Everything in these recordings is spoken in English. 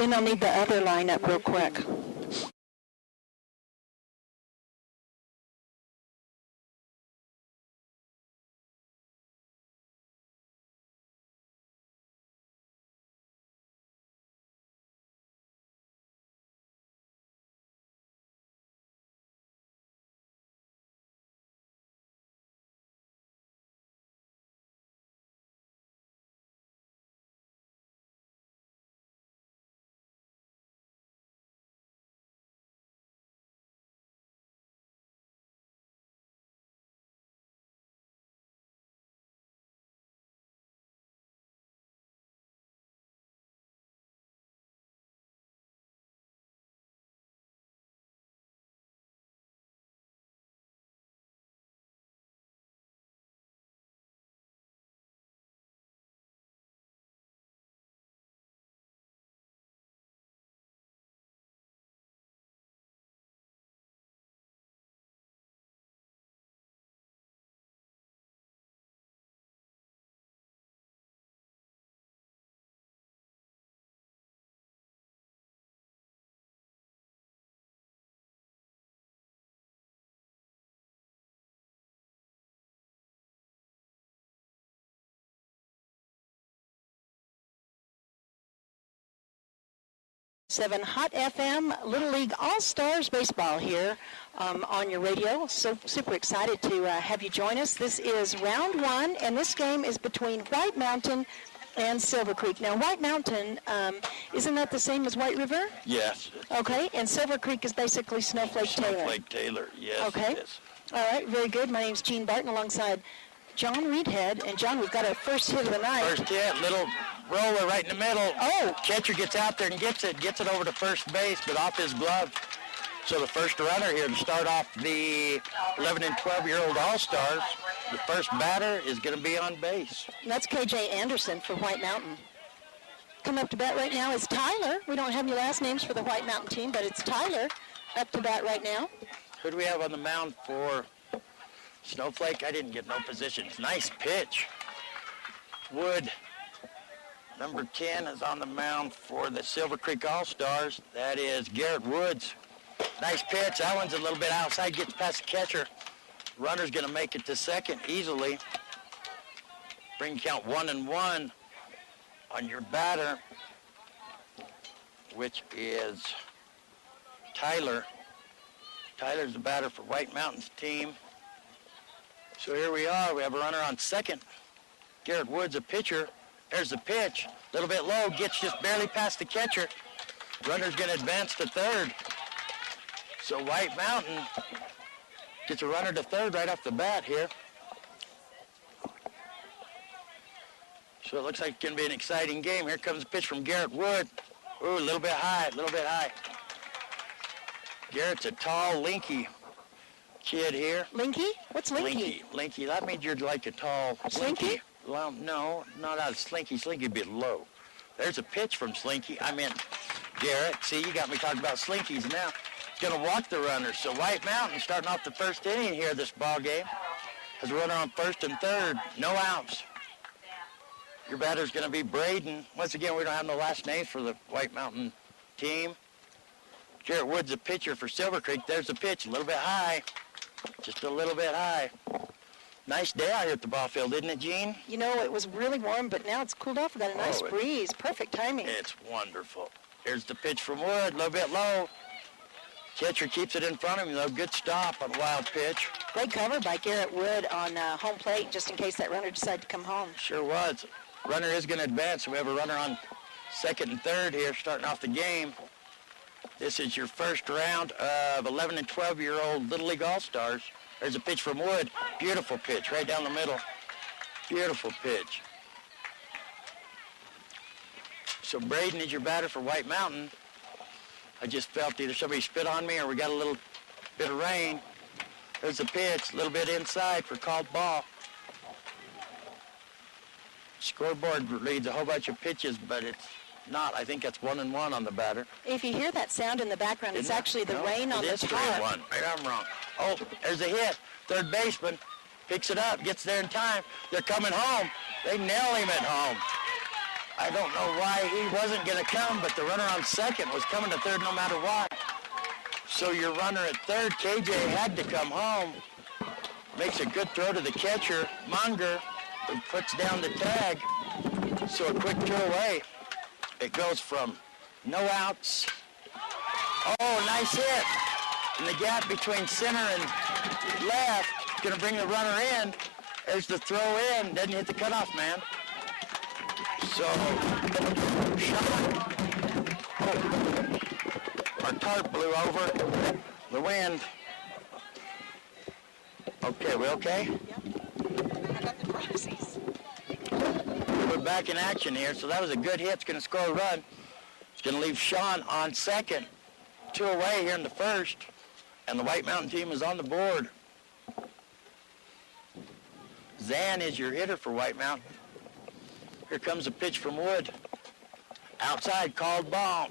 Then I'll need the other lineup real quick. Seven Hot FM Little League All-Stars Baseball here on your radio. So super excited to have you join us. This is round one, and this game is between White Mountain and Silver Creek. Now, White Mountain, isn't that the same as White River? Yes. Okay, and Silver Creek is basically Snowflake Taylor. Snowflake Taylor, yes. Okay. Yes. All right, very good. My name's Jean Barton alongside John Reedhead. And, John, we've got our first hit of the night. First hit, little roller right in the middle. Oh. Catcher gets out there and gets it over to first base, but off his glove. So the first runner here to start off the 11 and 12-year-old All-Stars, the first batter is going to be on base. And that's KJ Anderson for White Mountain. Coming up to bat right now is Tyler. We don't have any last names for the White Mountain team, but it's Tyler up to bat right now. Who do we have on the mound for Snowflake? I didn't get no positions. Nice pitch. Wood, number 10, is on the mound for the Silver Creek All-Stars. That is Garrett Woods. Nice pitch. That one's a little bit outside, gets past the catcher. Runner's going to make it to second easily. Bring count 1-1 on your batter, which is Tyler. Tyler's the batter for White Mountain's team. So here we are. We have a runner on second. Garrett Woods, a pitcher. There's the pitch. A little bit low. Gets just barely past the catcher. Runner's going to advance to third. So White Mountain gets a runner to third right off the bat here. So it looks like it's going to be an exciting game. Here comes a pitch from Garrett Wood. Ooh, a little bit high, a little bit high. Garrett's a tall, lanky kid here. Linky? What's Linky? Linky. That means you're like a tall Slinky? Well, no, not out of Slinky. Slinky'd be low. There's a pitch from Slinky. I meant Garrett. See, you got me talking about Slinkies now. He's going to walk the runner. So White Mountain starting off the first inning here this ball game. Has a runner on first and third. No outs. Your batter's going to be Braden. Once again, we don't have no last names for the White Mountain team. Garrett Woods, a pitcher for Silver Creek. There's the pitch, a little bit high. Just a little bit high. Nice day out here at the ball field, isn't it, Gene? You know, it was really warm, but now it's cooled off. We've got a nice breeze. Perfect timing. It's wonderful. Here's the pitch from Wood, a little bit low. Catcher keeps it in front of him, though. Good stop on a wild pitch. Great cover by Garrett Wood on home plate, just in case that runner decided to come home. Sure was. Runner is going to advance, so we have a runner on second and third here starting off the game. This is your first round of 11 and 12-year-old Little League All-Stars. There's a pitch from Wood. Beautiful pitch right down the middle. Beautiful pitch. So Braden is your batter for White Mountain. I just felt either somebody spit on me or we got a little bit of rain. There's the pitch, a little bit inside for called ball. Scoreboard reads a whole bunch of pitches, but it's not. I think that's 1-1 on the batter. If you hear that sound in the background, it's actually the rain on the top. It is 3-1. Maybe I'm wrong. Oh, there's a hit. Third baseman picks it up, gets there in time. They're coming home. They nail him at home. I don't know why he wasn't going to come, but the runner on second was coming to third no matter what. So your runner at third, KJ, had to come home. Makes a good throw to the catcher, Munger, who puts down the tag. So a quick throw away. It goes from no outs. Oh, nice hit. In the gap between center and left, going to bring the runner in. There's the throw in. Doesn't hit the cutoff man. So, shot. Oh. Our tarp blew over. The wind. Okay, we okay? Yep. I got the proxies. We're back in action here, so that was a good hit. It's going to score a run. It's going to leave Sean on second. 2 away here in the first, and the White Mountain team is on the board. Zan is your hitter for White Mountain. Here comes a pitch from Wood. Outside, called ball.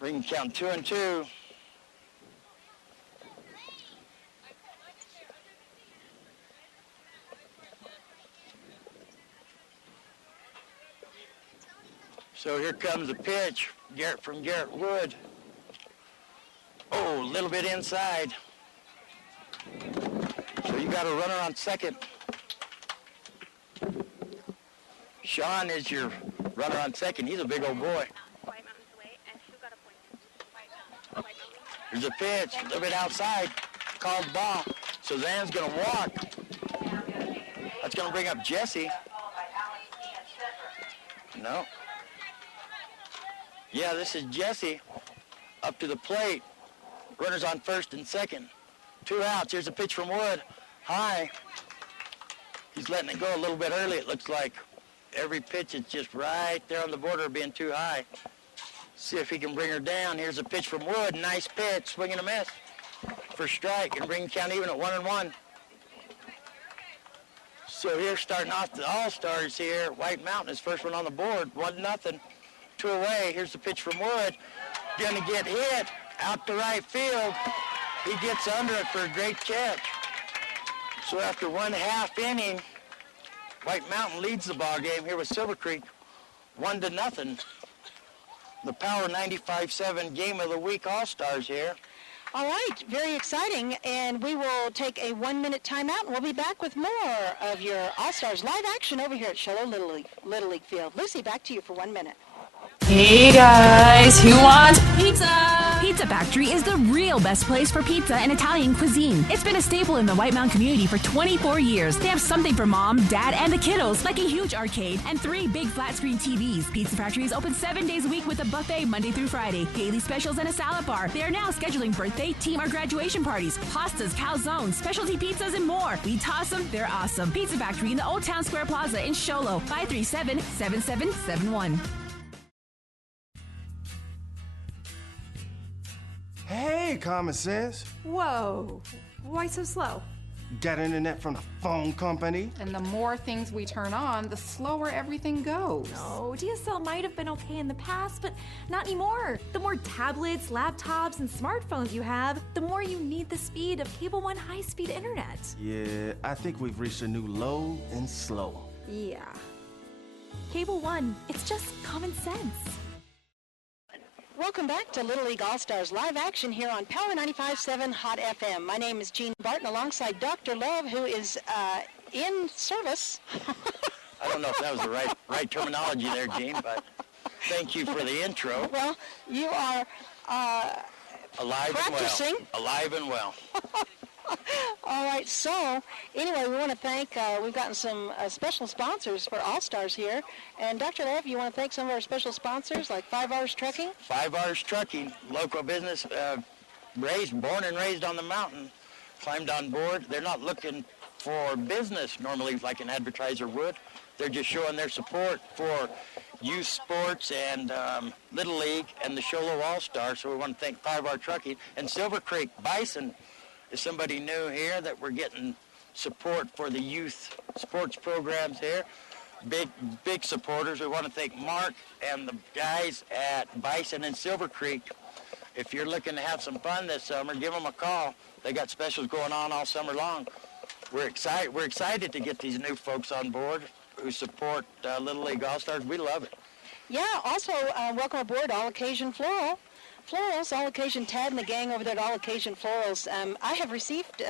Ring count 2-2. So here comes a pitch, from Garrett Wood. Oh, a little bit inside. So you got a runner on second. Sean is your runner on second. He's a big old boy. There's a pitch, a little bit outside, called ball. So Zan's going to walk. That's going to bring up Jesse. No. Yeah, this is Jesse up to the plate. Runners on first and second. 2 outs. Here's a pitch from Wood. High. He's letting it go a little bit early, it looks like. Every pitch is just right there on the border of being too high. See if he can bring her down. Here's a pitch from Wood. Nice pitch. Swing and a miss for strike and bring the count even at 1-1. So here starting off the All-Stars here. White Mountain is first one on the board. 1-0. 2 away. Here's the pitch from Wood. Going to get hit out to right field. He gets under it for a great catch. So after 1/2 inning, White Mountain leads the ball game here with Silver Creek 1-0. The Power 95.7 Game of the Week All-Stars here. All right, very exciting, and we will take a 1-minute timeout, and we'll be back with more of your All-Stars live action over here at Show Low Little League Field. Lucy, back to you for 1 minute. Hey guys, who wants pizza? Pizza Factory is the real best place for pizza and Italian cuisine. It's been a staple in the White Mountain community for 24 years. They have something for mom, dad, and the kiddos, like a huge arcade and 3 big flat screen TVs. Pizza Factory is open 7 days a week with a buffet Monday through Friday, daily specials, and a salad bar. They are now scheduling birthday, team, or graduation parties, pastas, calzones, specialty pizzas, and more. We toss them, they're awesome. Pizza Factory in the Old Town Square Plaza in Show Low, 537-7771. Hey, Common Sense. Whoa, why so slow? Got internet from the phone company? And the more things we turn on, the slower everything goes. No, DSL might have been okay in the past, but not anymore. The more tablets, laptops, and smartphones you have, the more you need the speed of Cable One high-speed internet. Yeah, I think we've reached a new low and slow. Yeah. Cable One, it's just common sense. Welcome back to Little League All-Stars live action here on Power 95.7 Hot FM. My name is Jean Barton alongside Dr. Love, who is in service. I don't know if that was the right terminology there, Gene, but thank you for the intro. Well, you are Alive practicing. And well. Alive and well. All right, so anyway, we want to thank, we've gotten some special sponsors for All-Stars here. And Dr. Lev, you want to thank some of our special sponsors like 5 Hours Trucking? 5 Hours Trucking, local business, born and raised on the mountain, climbed on board. They're not looking for business normally like an advertiser would. They're just showing their support for youth sports and Little League and the Show Low All-Stars. So we want to thank 5 Hour Trucking. And Silver Creek Bison is somebody new here that we're getting support for the youth sports programs here. Big supporters. We want to thank Mark and the guys at Bison and Silver Creek. If you're looking to have some fun this summer, give them a call. They got specials going on all summer long. we're excited to get these new folks on board who support Little League All-Stars. We love it. Yeah, also welcome aboard All Occasion Florals, All Occasion Tad and the gang over there at All Occasion Florals. I have received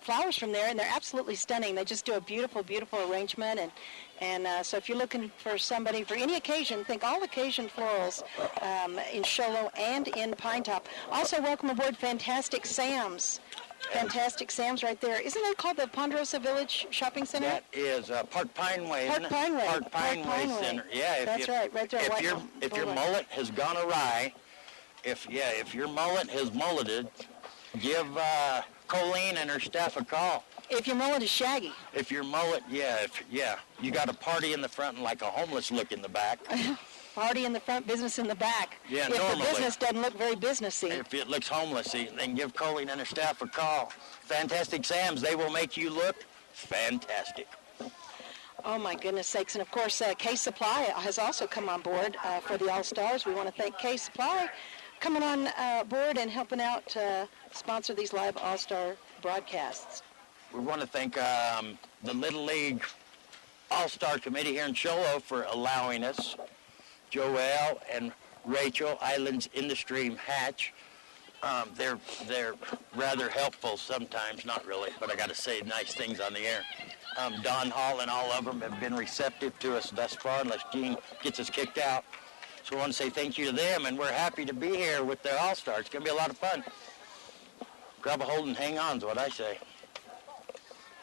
flowers from there, and they're absolutely stunning. They just do a beautiful, beautiful arrangement, and so if you're looking for somebody for any occasion, think All Occasion Florals in Show Low and in Pine Top. Also welcome aboard Fantastic Sam's. Fantastic Sam's right there. Isn't that called the Ponderosa Village Shopping Center? That is Park Pineway, Park isn't it? Pineway. Park Pineway Center. Yeah, That's right there. If your mullet has gone awry, if your mullet has mulleted, give Colleen and her staff a call. If your mullet is shaggy. If your mullet, you got a party in the front and like a homeless look in the back. Party in the front, business in the back. Yeah, if normally. the business doesn't look very businessy. If it looks homelessy, then give Colleen and her staff a call. Fantastic Sam's, they will make you look fantastic. Oh, my goodness sakes. And, of course, Case Supply has also come on board for the All-Stars. We want to thank Case Supply coming on board and helping out sponsor these live All-Star broadcasts. We want to thank the Little League All-Star Committee here in Show Low for allowing us, Joelle and Rachel, Islands in the Stream Hatch. They're rather helpful sometimes, not really, but I got to say nice things on the air. Don Hall and all of them have been receptive to us thus far, unless Gene gets us kicked out. So we want to say thank you to them, and we're happy to be here with their All-Stars. It's going to be a lot of fun. Grab a hold and hang on is what I say.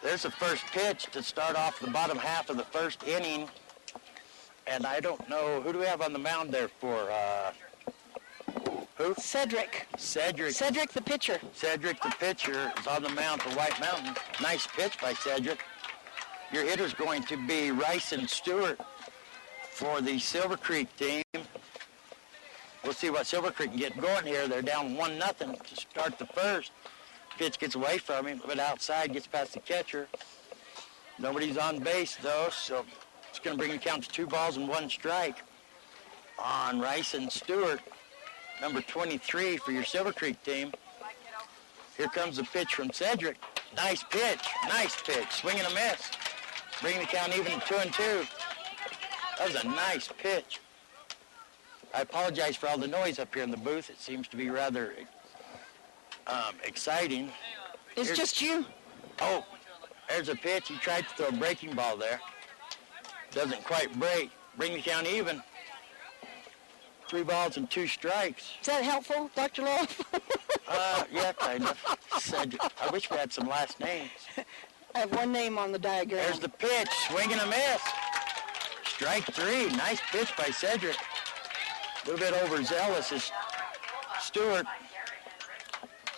There's the first pitch to start off the bottom half of the first inning. And I don't know, who do we have on the mound there for, who? Cedric. Cedric the pitcher. Cedric the pitcher is on the mound for White Mountain. Nice pitch by Cedric. Your hitter's going to be Rice and Stewart for the Silver Creek team. We'll see what Silver Creek can get going here. They're down 1-0 to start the first. Pitch gets away from him, but outside, gets past the catcher. Nobody's on base, though, so it's going to bring the count to 2 balls and 1 strike on Rice and Stewart, number 23 for your Silver Creek team. Here comes the pitch from Cedric. Nice pitch. Swing and a miss. Bring the count even to 2-2. That was a nice pitch. I apologize for all the noise up here in the booth. It seems to be rather exciting. It's just you. Oh, there's a pitch. He tried to throw a breaking ball there. Doesn't quite break. Bring the count even. 3 balls and 2 strikes. Is that helpful, Dr. Love? Yeah, kind of. Cedric. I wish we had some last names. I have one name on the diagram. There's the pitch. Swing and a miss. Strike 3. Nice pitch by Cedric. A little bit overzealous is Stewart.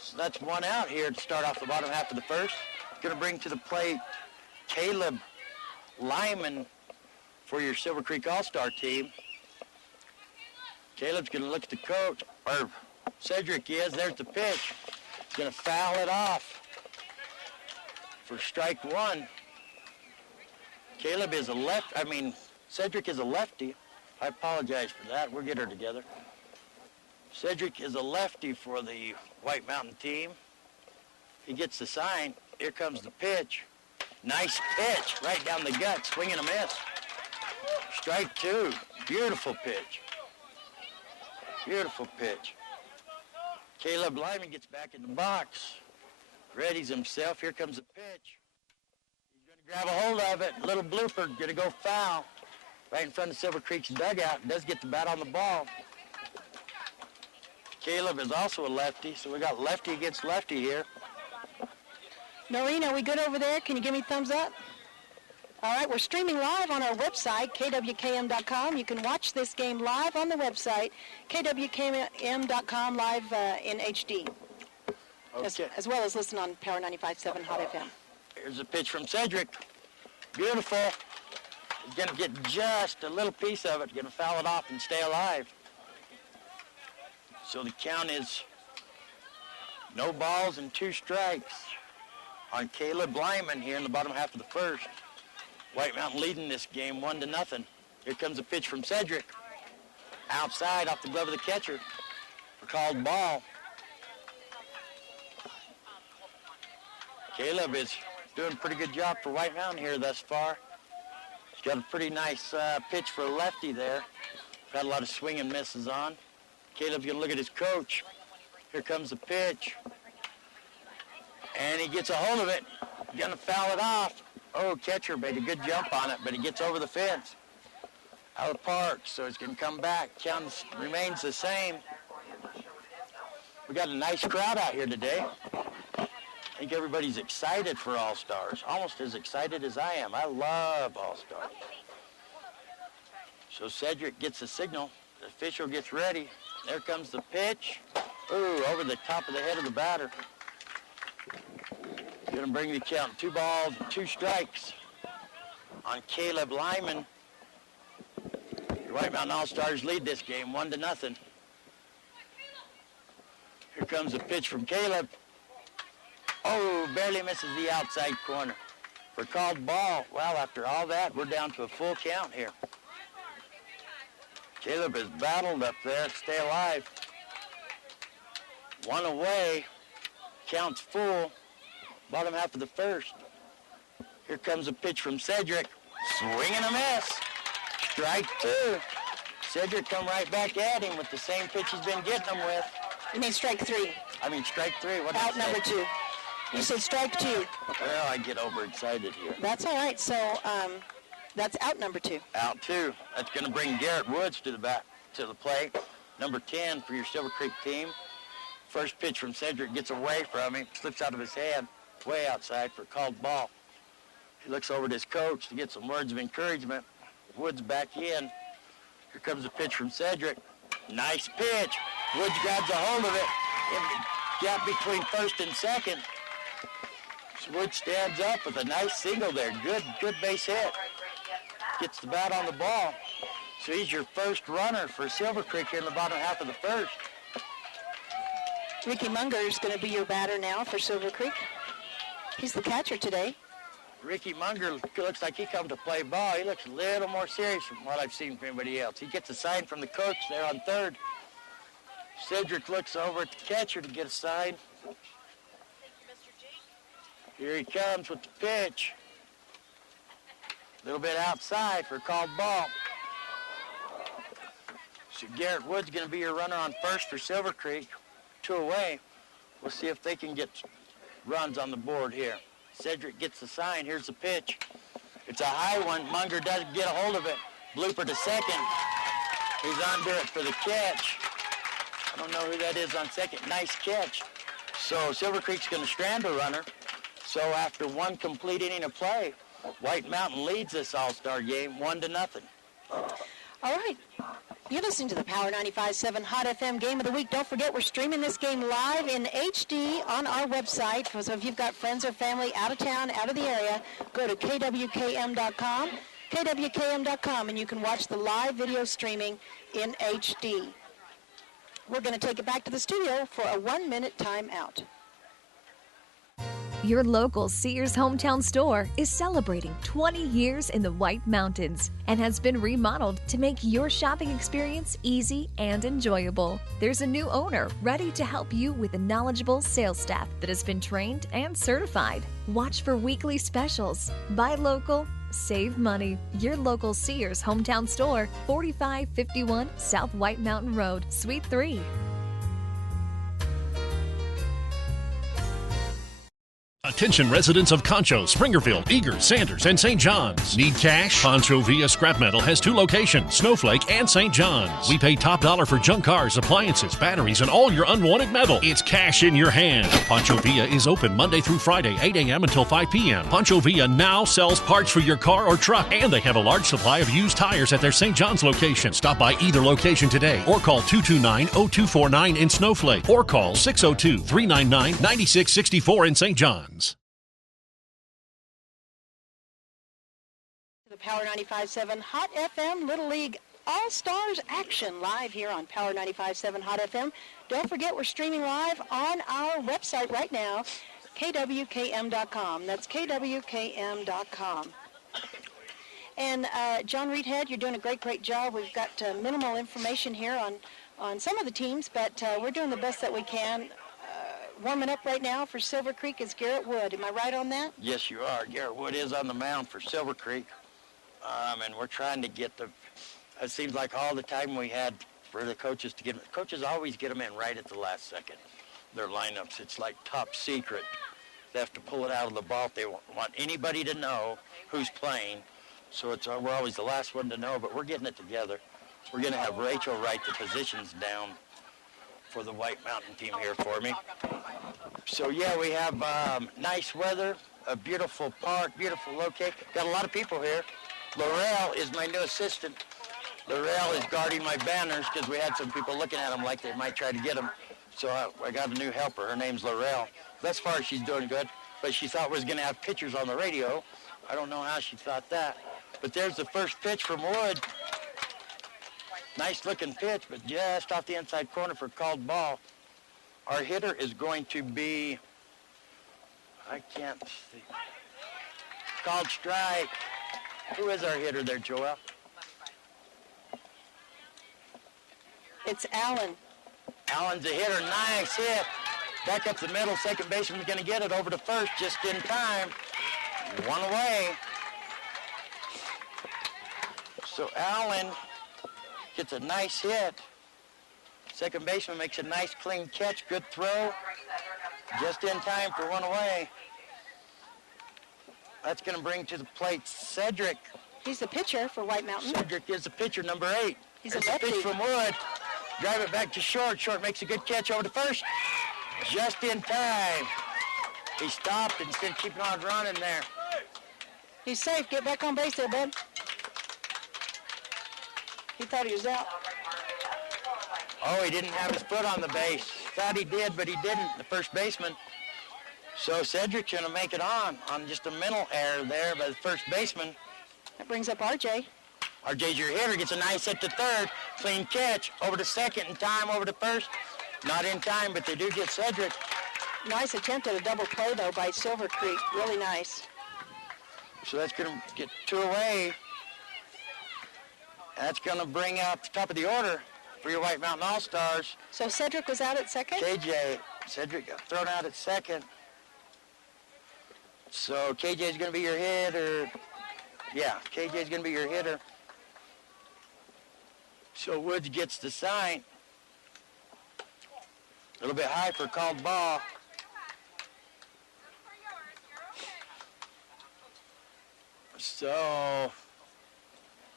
So that's 1 out here to start off the bottom half of the first. Going to bring to the plate Caleb Lyman for your Silver Creek All-Star team. Caleb's going to look at the coach, or Cedric is. There's the pitch. He's going to foul it off for strike 1. Cedric is a lefty. I apologize for that. We'll get her together. Cedric is a lefty for the White Mountain team. He gets the sign. Here comes the pitch. Nice pitch right down the gut. Swing and a miss. Strike 2. Beautiful pitch. Beautiful pitch. Caleb Lyman gets back in the box. Readies himself. Here comes the pitch. He's going to grab a hold of it. Little blooper. Going to go foul. Right in front of Silver Creek's dugout. Does get the bat on the ball. Caleb is also a lefty, so we got lefty against lefty here. Noreen, are we good over there? Can you give me a thumbs up? All right, we're streaming live on our website, kwkm.com. You can watch this game live on the website, kwkm.com, live in HD, Okay. as well as listen on Power 95.7 Hot FM. Here's a pitch from Cedric. Beautiful. He's going to get just a little piece of it. Going to foul it off and stay alive. So the count is no balls and 2 strikes on Caleb Lyman here in the bottom half of the first. White Mountain leading this game 1-0. Here comes a pitch from Cedric. Outside off the glove of the catcher. For called ball. Caleb is doing a pretty good job for White Mountain here thus far. He's got a pretty nice pitch for a lefty there. Got a lot of swing and misses on. Caleb's going to look at his coach. Here comes the pitch. And he gets a hold of it. Going to foul it off. Oh, catcher made a good jump on it, but he gets over the fence. Out of the park, so he's going to come back. Count remains the same. We got a nice crowd out here today. I think everybody's excited for All-Stars, almost as excited as I am. I love All-Stars. So Cedric gets the signal. The official gets ready. There comes the pitch. Ooh, over the top of the head of the batter. Going to bring the count 2 balls, 2 strikes on Caleb Lyman. The White Mountain All-Stars lead this game 1-0. Here comes a pitch from Caleb. Oh, barely misses the outside corner. For called ball. Well, after all that, we're down to a full count here. Caleb has battled up there to stay alive. 1 away. Count's full. Bottom half of the first. Here comes a pitch from Cedric. Swing and a miss. Strike 2. Cedric come right back at him with the same pitch he's been getting them with. You mean strike 3? I mean strike 3. What Out number 2. You said strike 2. Well, I get overexcited here. That's all right. So that's out number 2. Out 2. That's going to bring Garrett Woods to the plate. Number 10 for your Silver Creek team. First pitch from Cedric gets away from him, slips out of his hand, way outside for a called ball. He looks over at his coach to get some words of encouragement. Woods back in. Here comes a pitch from Cedric. Nice pitch. Woods grabs a hold of it in the gap between first and second. Woods stands up with a nice single there. Good base hit. Gets the bat on the ball. So he's your first runner for Silver Creek here in the bottom half of the first. Ricky Munger is going to be your batter now for Silver Creek. He's the catcher today. Ricky Munger looks like he come to play ball. He looks a little more serious from what I've seen from anybody else. He gets a sign from the coach there on third. Cedric looks over at the catcher to get a sign. Here he comes with the pitch. A little bit outside for a called ball. So Garrett Wood's going to be your runner on first for Silver Creek. 2 away. We'll see if they can get runs on the board here. Cedric gets the sign. Here's the pitch. It's a high one. Munger doesn't get a hold of it. Blooper to second. He's under it for the catch. I don't know who that is on second. Nice catch. So Silver Creek's going to strand a runner. So after 1 complete inning of play, White Mountain leads this All-Star game 1-0. All right. You're listening to the Power 95.7 Hot FM Game of the Week. Don't forget, we're streaming this game live in HD on our website. So if you've got friends or family out of town, out of the area, go to kwkm.com, kwkm.com, and you can watch the live video streaming in HD. We're going to take it back to the studio for a 1-minute timeout. Your local Sears hometown store is celebrating 20 years in the White Mountains and has been remodeled to make your shopping experience easy and enjoyable. There's a new owner ready to help you with a knowledgeable sales staff that has been trained and certified. Watch for weekly specials. Buy local, save money. Your local Sears hometown store, 4551 South White Mountain Road, Suite 3. Attention residents of Concho, Springerfield, Eager, Sanders, and St. John's. Need cash? Poncho Villa Scrap Metal has 2 locations, Snowflake and St. John's. We pay top dollar for junk cars, appliances, batteries, and all your unwanted metal. It's cash in your hand. Poncho Villa is open Monday through Friday, 8 a.m. until 5 p.m. Poncho Villa now sells parts for your car or truck, and they have a large supply of used tires at their St. John's location. Stop by either location today or call 229-0249 in Snowflake or call 602-399-9664 in St. John's. Power 95.7 Hot FM Little League All-Stars action live here on Power 95.7 Hot FM. Don't forget, we're streaming live on our website right now, kwkm.com. That's kwkm.com. And John Reedhead, you're doing a great job. We've got minimal information here on some of the teams, but we're doing the best that we can. warming up right now for Silver Creek is Garrett Wood. Am I right on that? Yes, you are. Garrett Wood is on the mound for Silver Creek. And we're trying to get it seems like all the time we had for the coaches to get, coaches always get them in right at the last second. Their lineups, it's like top secret. They have to pull it out of the vault. They want anybody to know who's playing. So we're always the last one to know, but we're getting it together. We're going to have Rachel write the positions down for the White Mountain team here for me. So yeah, we have nice weather, a beautiful park, beautiful location. Got a lot of people here. Laurel is my new assistant. Laurel is guarding my banners because we had some people looking at them like they might try to get them. So I got a new helper. Her name's Laurel. Thus far, she's doing good, but she thought we was going to have pictures on the radio. I don't know how she thought that. But there's the first pitch from Wood. Nice looking pitch, but just off the inside corner for called ball. Our hitter is going to be, I can't see, called strike. Who is our hitter there, Joel? It's Allen. Allen's a hitter, nice hit. Back up the middle, second baseman's gonna get it over to first just in time. One away. So Allen gets a nice hit. Second baseman makes a nice clean catch, good throw. Just in time for one away. That's gonna bring to the plate Cedric. He's the pitcher for White Mountain. Cedric is the pitcher, number 8. He's a pitch lefty. from Wood. Drive it back to short. Short makes a good catch over to first. Just in time. He stopped instead of keeping on running there. He's safe. Get back on base there, bud. He thought he was out. Oh, he didn't have his foot on the base. Thought he did, but he didn't, the first baseman. So Cedric's going to make it on just a mental error there by the first baseman. That brings up RJ. RJ's your hitter, gets a nice hit to third. Clean catch. Over to second in time, over to first. Not in time, but they do get Cedric. Nice attempt at a double play, though, by Silver Creek. Really nice. So that's going to get 2 away. That's going to bring out the top of the order for your White Mountain All-Stars. So Cedric was out at second? Cedric got thrown out at second. So KJ's going to be your hitter. Yeah, KJ's going to be your hitter. So Woods gets the sign. A little bit high for a called ball. So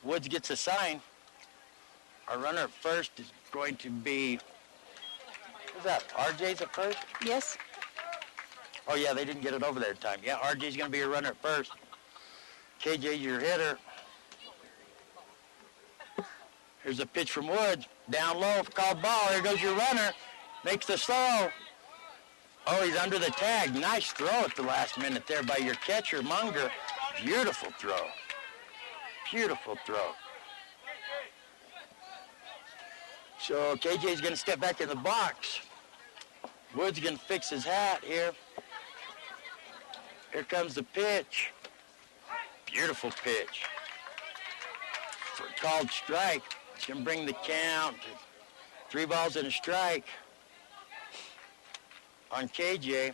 Woods gets a sign. Our runner at first is going to be, who's that, RJ's at first? Yes. Oh yeah, they didn't get it over there in time. Yeah, RJ's going to be your runner at first. KJ, your hitter. Here's a pitch from Woods. Down low, called ball. Here goes your runner. Makes the throw. Oh, he's under the tag. Nice throw at the last minute there by your catcher, Munger. Beautiful throw. Beautiful throw. So KJ's going to step back in the box. Woods going to fix his hat here. Here comes the pitch. Beautiful pitch. For a called strike. It's going to bring the count to 3 balls and a strike on KJ.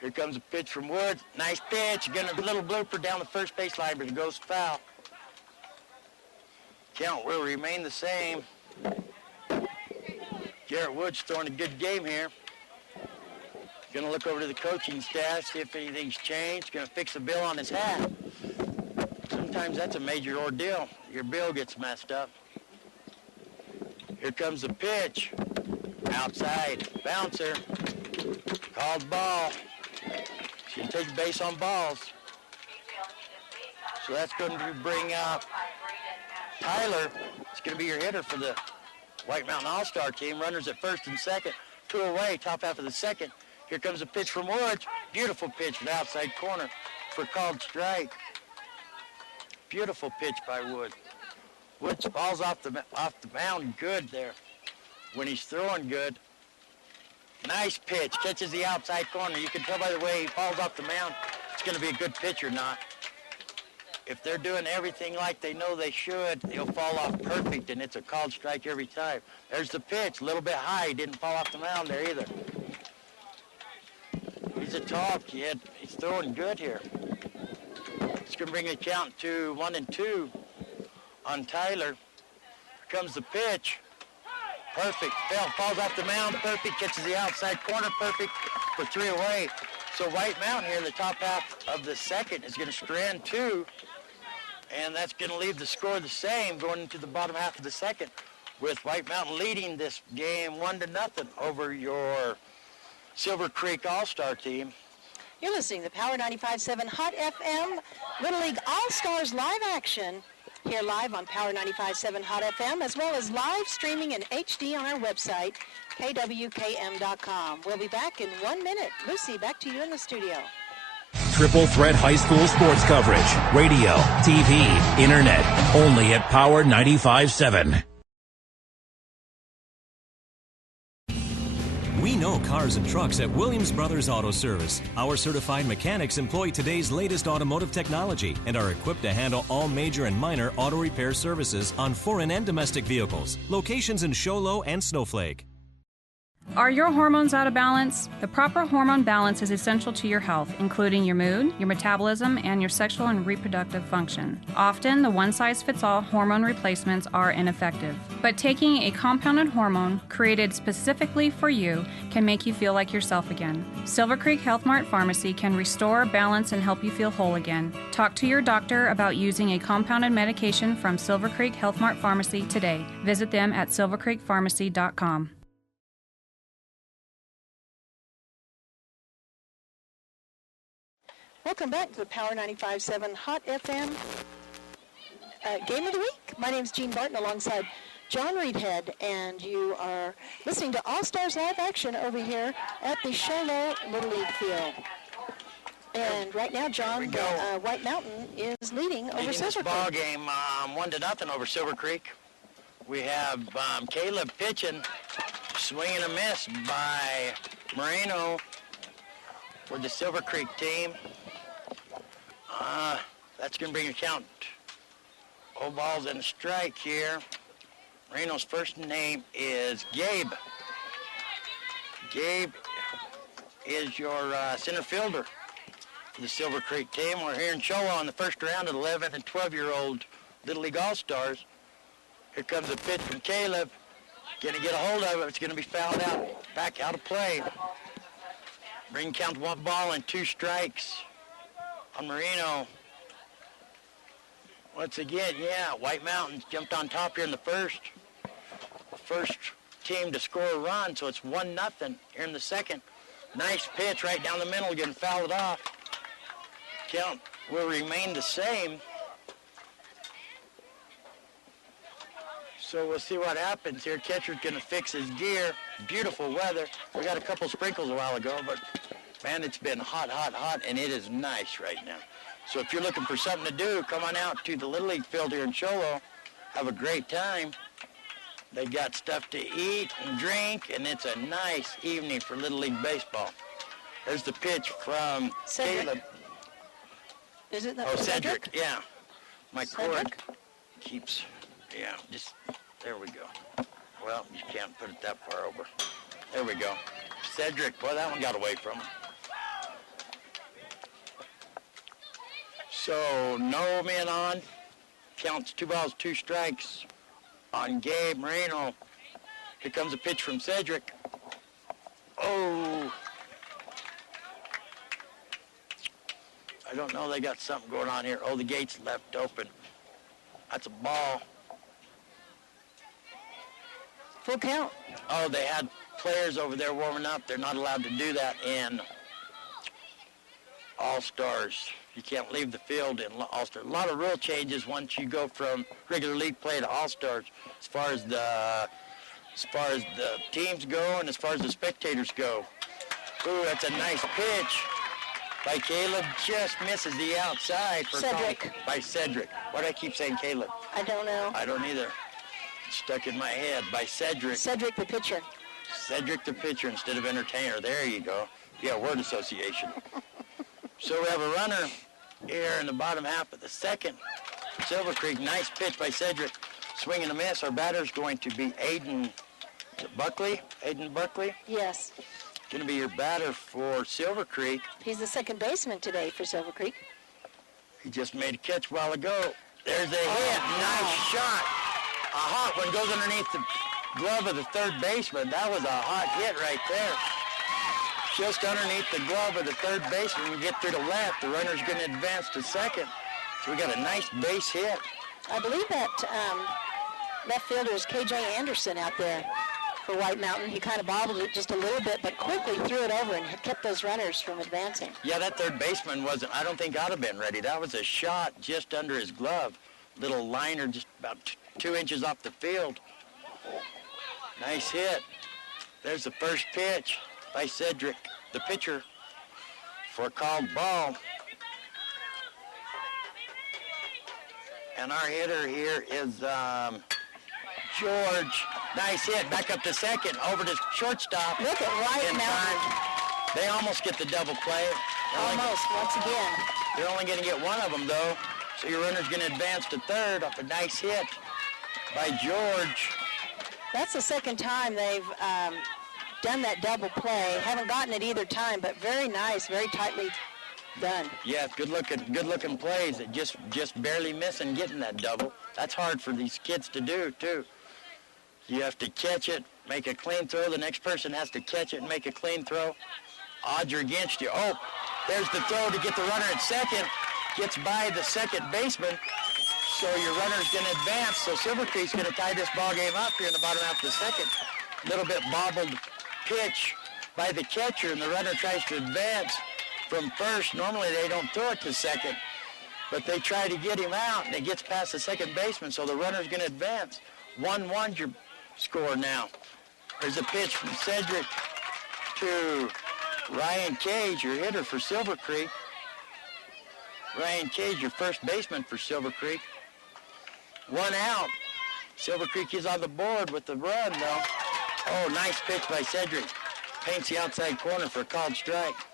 Here comes a pitch from Woods. Nice pitch. Again, a little blooper down the first base line, but it goes foul. Count will remain the same. Garrett Woods throwing a good game here. Going to look over to the coaching staff, see if anything's changed. Going to fix the bill on his hat. Sometimes that's a major ordeal. Your bill gets messed up. Here comes the pitch. Outside. Bouncer. Called ball. She'll take base on balls. So that's going to bring up Tyler. It's going to be your hitter for the White Mountain All-Star team. Runners at first and second. 2 away, top half of the second. Here comes a pitch from Woods. Beautiful pitch from the outside corner for called strike. Beautiful pitch by Woods. Woods falls off the mound good there when he's throwing good. Nice pitch. Catches the outside corner. You can tell by the way he falls off the mound, it's going to be a good pitch or not. If they're doing everything like they know they should, he'll fall off perfect, and it's a called strike every time. There's the pitch. A little bit high. He didn't fall off the mound there either. He's a tall kid. He's throwing good here. It's going to bring a count to 1-2 on Tyler. Here comes the pitch. Perfect. Falls off the mound. Perfect. Catches the outside corner. Perfect for 3 away. So White Mountain here in the top half of the second is going to strand 2. And that's going to leave the score the same going into the bottom half of the second, with White Mountain leading this game 1-0 over your Silver Creek All-Star team. You're listening to Power 95.7 Hot FM Little League All-Stars live action here live on Power 95.7 Hot FM, as well as live streaming in HD on our website, kwkm.com. We'll be back in 1 minute. Lucy, back to you in the studio. Triple threat high school sports coverage. Radio, TV, internet. Only at Power 95.7. We know cars and trucks at Williams Brothers Auto Service. Our certified mechanics employ today's latest automotive technology and are equipped to handle all major and minor auto repair services on foreign and domestic vehicles. Locations in Show Low and Snowflake. Are your hormones out of balance? The proper hormone balance is essential to your health, including your mood, your metabolism, and your sexual and reproductive function. Often, the one-size-fits-all hormone replacements are ineffective. But taking a compounded hormone created specifically for you can make you feel like yourself again. Silver Creek Health Mart Pharmacy can restore balance and help you feel whole again. Talk to your doctor about using a compounded medication from Silver Creek Health Mart Pharmacy today. Visit them at silvercreekpharmacy.com. Welcome back to the Power 95.7 Hot FM Game of the Week. My name is Jean Barton alongside John Reedhead, and you are listening to All-Stars Live Action over here at the Show Low Little League Field. And right now, John, White Mountain is leading over Silver Creek. Ball game 1-0 over Silver Creek. We have Caleb pitching, swing and a miss by Moreno for the Silver Creek team. That's going to bring a count. 0 balls and a strike here. Moreno's first name is Gabe. Gabe is your center fielder for the Silver Creek team. We're here in Show Low in the first round of 11 and 12-year-old Little League All-Stars. Here comes a pitch from Caleb. Going to get a hold of it. It's going to be fouled out, back out of play. Bring count 1 ball and 2 strikes on Moreno. Once again, White Mountains jumped on top here in the first. First team to score a run, so it's 1-0 here in the second. Nice pitch right down the middle, getting fouled off. Count will remain the same. So we'll see what happens here. Catcher's going to fix his gear. Beautiful weather. We got a couple sprinkles a while ago, but man, it's been hot, hot, hot, and it is nice right now. So if you're looking for something to do, come on out to the Little League field here in Show Low. Have a great time. They got stuff to eat and drink, and it's a nice evening for Little League baseball. There's the pitch from Caleb. Is it Cedric? Yeah. My cord keeps, just, there we go. Well, you can't put it that far over. There we go. Cedric, boy, that one got away from him. So, no men on. Counts 2 balls, 2 strikes on Gabe Moreno. Here comes a pitch from Cedric. Oh. I don't know, they got something going on here. Oh, the gate's left open. That's a ball. Full count. Oh, they had players over there warming up. They're not allowed to do that in All-Stars. You can't leave the field in All-Stars. A lot of rule changes once you go from regular league play to All-Stars, as far as the teams go and as far as the spectators go. Ooh, that's a nice pitch by Caleb. Just misses the outside for Cedric. By Cedric. Why do I keep saying Caleb? I don't know. I don't either. It's stuck in my head. By Cedric. Cedric the pitcher. Cedric the pitcher instead of entertainer. There you go. Yeah, word association. So we have a runner here in the bottom half of the second. Silver Creek, nice pitch by Cedric. Swing and a miss. Our batter's going to be Aiden Buckley. Aiden Buckley. Yes. going to be your batter for Silver Creek. He's the second baseman today for Silver Creek. He just made a catch a while ago. There's a hit. Nice shot. A hot one goes underneath the glove of the third baseman. That was a hot hit right there. Just underneath the glove of the third baseman. You get through the left. The runner's going to advance to second. So we got a nice base hit. I believe that left fielder is K.J. Anderson out there for White Mountain. He kind of bobbled it just a little bit, but quickly threw it over and kept those runners from advancing. Yeah, that third baseman wasn't, I don't think ought to have been ready. That was a shot just under his glove. Little liner just about 2 inches off the field. Nice hit. There's the first pitch by Cedric, the pitcher, for a called ball. And our hitter here is George. Nice hit. Back up to second. Over to shortstop. Look at White Mountain. They almost get the double play. Almost, once again. They're only going to get one of them, though. So your runner's going to advance to third off a nice hit by George. That's the second time they've done that double play. Haven't gotten it either time, but very nice, very tightly done. Yeah, good looking plays that just barely missing getting that double. That's hard for these kids to do, too. You have to catch it, make a clean throw. The next person has to catch it and make a clean throw. Odds are against you. Oh, there's the throw to get the runner at second. Gets by the second baseman. So your runner's going to advance. So Silver Creek's going to tie this ball game up here in the bottom half of the second. Little bit bobbled pitch by the catcher, and the runner tries to advance from first. Normally they don't throw it to second, but they try to get him out, and it gets past the second baseman, so the runner's going to advance. 1-1 your score now. There's a pitch from Cedric to Ryan Cage, your hitter for Silver Creek. Ryan Cage, your first baseman for Silver Creek. 1 out. Silver Creek is on the board with the run, though. Oh, nice pitch by Cedric. Paints the outside corner for a called strike.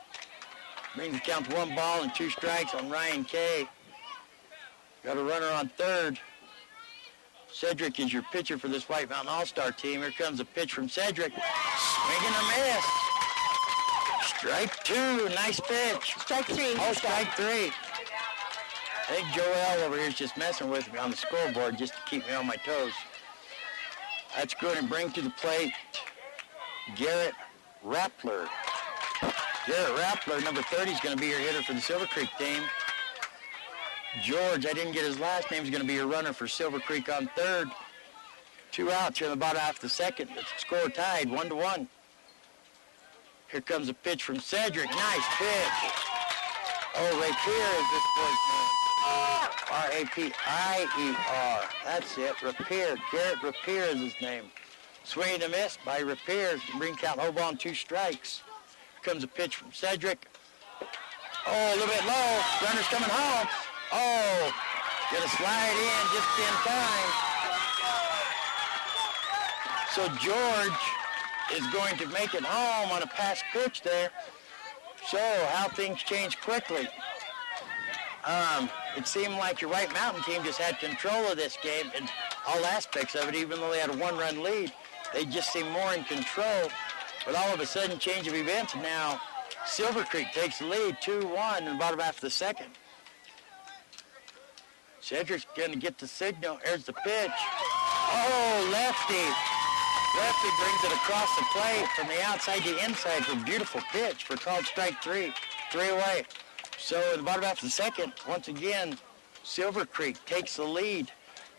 Brings the count to 1 ball and 2 strikes on Ryan K. Got a runner on third. Cedric is your pitcher for this White Mountain All-Star team. Here comes a pitch from Cedric. Swing and a miss. Strike 2. Nice pitch. Strike 3. Oh, strike 3. I think Joel over here is just messing with me on the scoreboard just to keep me on my toes. That's good, and bring to the plate Garrett Rappler. Garrett Rappler, number 30, is going to be your hitter for the Silver Creek team. George, I didn't get his last name, is going to be your runner for Silver Creek on third. 2 outs here in the bottom half of the second. The score tied, 1-1. Here comes a pitch from Cedric. Nice pitch. Oh, Rapier is this boy's name. R-A-P-I-E-R. That's it, Rapier. Garrett Rapier is his name. Swing and a miss by Rapier. Bring count 0 ball and 2 strikes. Here comes a pitch from Cedric. Oh, a little bit low. Runner's coming home. Oh, gonna slide in just in time. So George is going to make it home on a pass pitch there. So how things change quickly. It seemed like your White Mountain team just had control of this game in all aspects of it, even though they had a 1-run lead. They just seemed more in control. But all of a sudden, change of events, and now Silver Creek takes the lead, 2-1 in the bottom half of the second. Cedric's going to get the signal. There's the pitch. Oh, lefty. Lefty brings it across the plate from the outside to the inside for a beautiful pitch for called strike 3. 3 away. So in the bottom half of the second, once again, Silver Creek takes the lead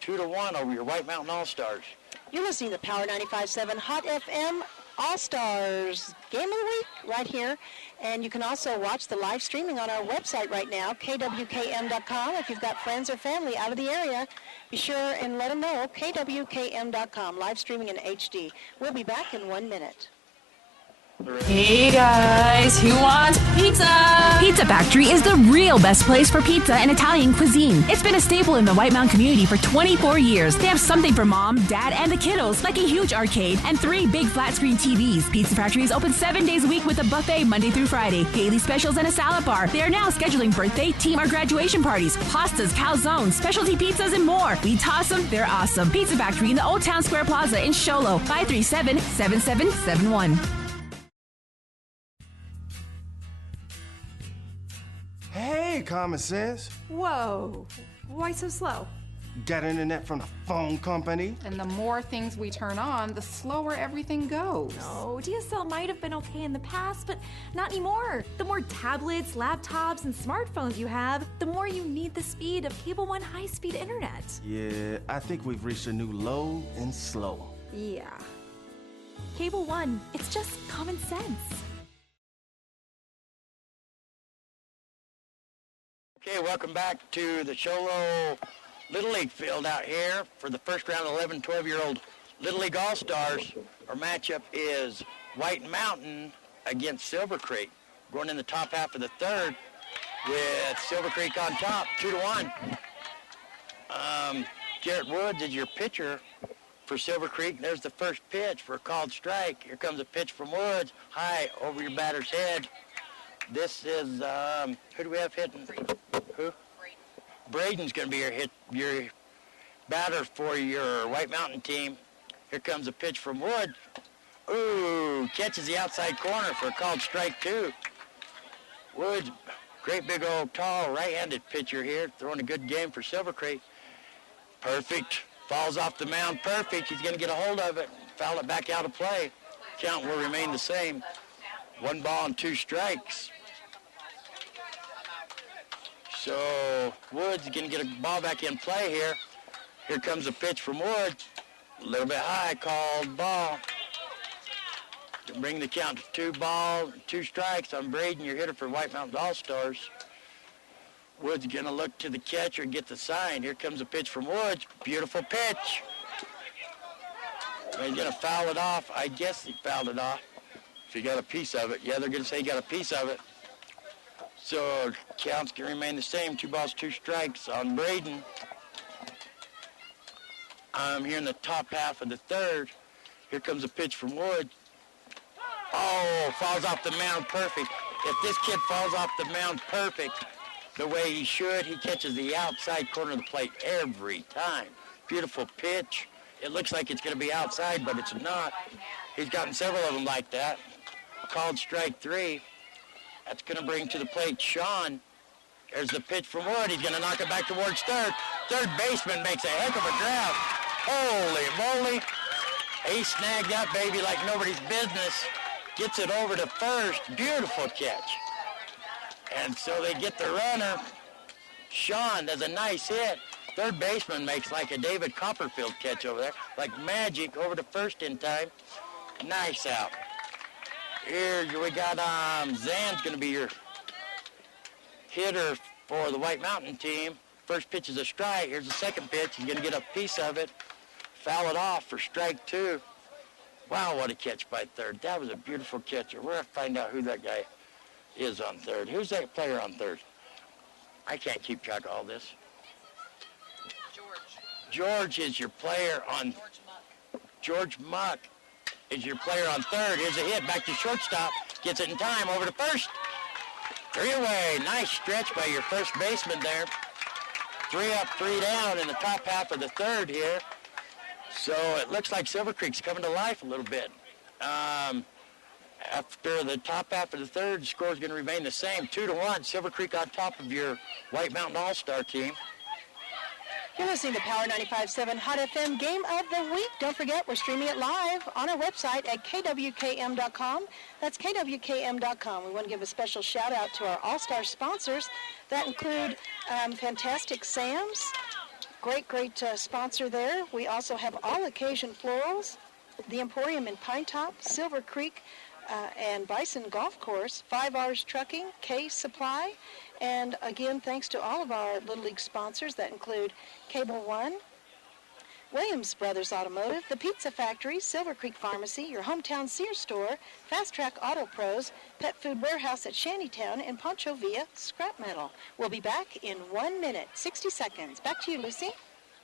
2-1 over your White Mountain All-Stars. You're listening to Power 95.7 Hot FM All-Stars Game of the Week right here. And you can also watch the live streaming on our website right now, kwkm.com. If you've got friends or family out of the area, be sure and let them know, kwkm.com, live streaming in HD. We'll be back in 1 minute. Hey guys, who wants pizza? Pizza Factory is the real best place for pizza and Italian cuisine. It's been a staple in the White Mountain community for 24 years. They have something for mom, dad, and the kiddos, like a huge arcade and 3 big flat screen TVs. Pizza Factory is open 7 days a week with a buffet Monday through Friday, daily specials, and a salad bar. They are now scheduling birthday, team, or graduation parties, pastas, calzones, specialty pizzas, and more. We toss them, they're awesome. Pizza Factory in the Old Town Square Plaza in Show Low, 537-7771. Hey, common sense. Whoa, why so slow? Got internet from the phone company? And the more things we turn on, the slower everything goes. No, DSL might have been okay in the past, but not anymore. The more tablets, laptops, and smartphones you have, the more you need the speed of Cable One high-speed internet. Yeah, I think we've reached a new low in slow. Yeah. Cable One, it's just common sense. Okay, welcome back to the Sholo Little League field out here for the first round of 11, 12-year-old Little League All-Stars. Our matchup is White Mountain against Silver Creek. Going in the top half of the third with Silver Creek on top, 2-1. Garrett Woods is your pitcher for Silver Creek. There's the first pitch for a called strike. Here comes a pitch from Woods, high over your batter's head. This is, who do we have hitting? Who? Braden's going to be your batter for your White Mountain team. Here comes a pitch from Wood. Ooh, catches the outside corner for a called strike 2. Woods, great big old tall right-handed pitcher here, throwing a good game for Silver Creek. Perfect, falls off the mound perfect. He's going to get a hold of it, foul it back out of play. Count will remain the same. 1 ball and 2 strikes. So Woods is going to get a ball back in play here. Here comes a pitch from Woods. A little bit high, called ball. To bring the count to 2 balls, 2 strikes on Braden, your hitter for White Mountain All-Stars. Woods is going to look to the catcher and get the sign. Here comes a pitch from Woods. Beautiful pitch. He's going to foul it off. I guess he fouled it off. If he got a piece of it. Yeah, they're going to say he got a piece of it. So counts can remain the same. 2 balls, 2 strikes on Braden. Here in the top half of the third. Here comes a pitch from Wood. Oh, falls off the mound perfect. If this kid falls off the mound perfect the way he should, he catches the outside corner of the plate every time. Beautiful pitch. It looks like it's going to be outside, but it's not. He's gotten several of them like that. Called strike 3. That's going to bring to the plate Sean. There's the pitch from Wood. He's going to knock it back towards third. Third baseman makes a heck of a grab. Holy moly. He snagged that baby like nobody's business. Gets it over to first. Beautiful catch. And so they get the runner. Sean does a nice hit. Third baseman makes like a David Copperfield catch over there. Like magic over to first in time. Nice out. Here we got Zan's going to be your hitter for the White Mountain team. First pitch is a strike. Here's the second pitch. He's going to get a piece of it. Foul it off for strike 2. Wow, what a catch by third. That was a beautiful catcher. We're going to find out who that guy is on third. Who's that player on third? I can't keep track of all this. George is your player on... George Muck is your player on third. Here's a hit back to shortstop. Gets it in time over to first. 3 away. Nice stretch by your first baseman there. 3 up, 3 down in the top half of the third here. So it looks like Silver Creek's coming to life a little bit. After the top half of the third, the score is going to remain the same. 2-1. Silver Creek on top of your White Mountain All-Star team. You're listening to Power 95.7 Hot FM Game of the Week. Don't forget, we're streaming it live on our website at kwkm.com. That's kwkm.com. We want to give a special shout-out to our all-star sponsors. That include Fantastic Sam's, great sponsor there. We also have All Occasion Florals, the Emporium in Pine Top, Silver Creek, and Bison Golf Course, 5 R's Trucking, K Supply, and again, thanks to all of our Little League sponsors that include Cable One, Williams Brothers Automotive, The Pizza Factory, Silver Creek Pharmacy, your hometown Sears store, Fast Track Auto Pros, Pet Food Warehouse at Shantytown, and Pancho Villa Scrap Metal. We'll be back in 1 minute, 60 seconds. Back to you, Lucy.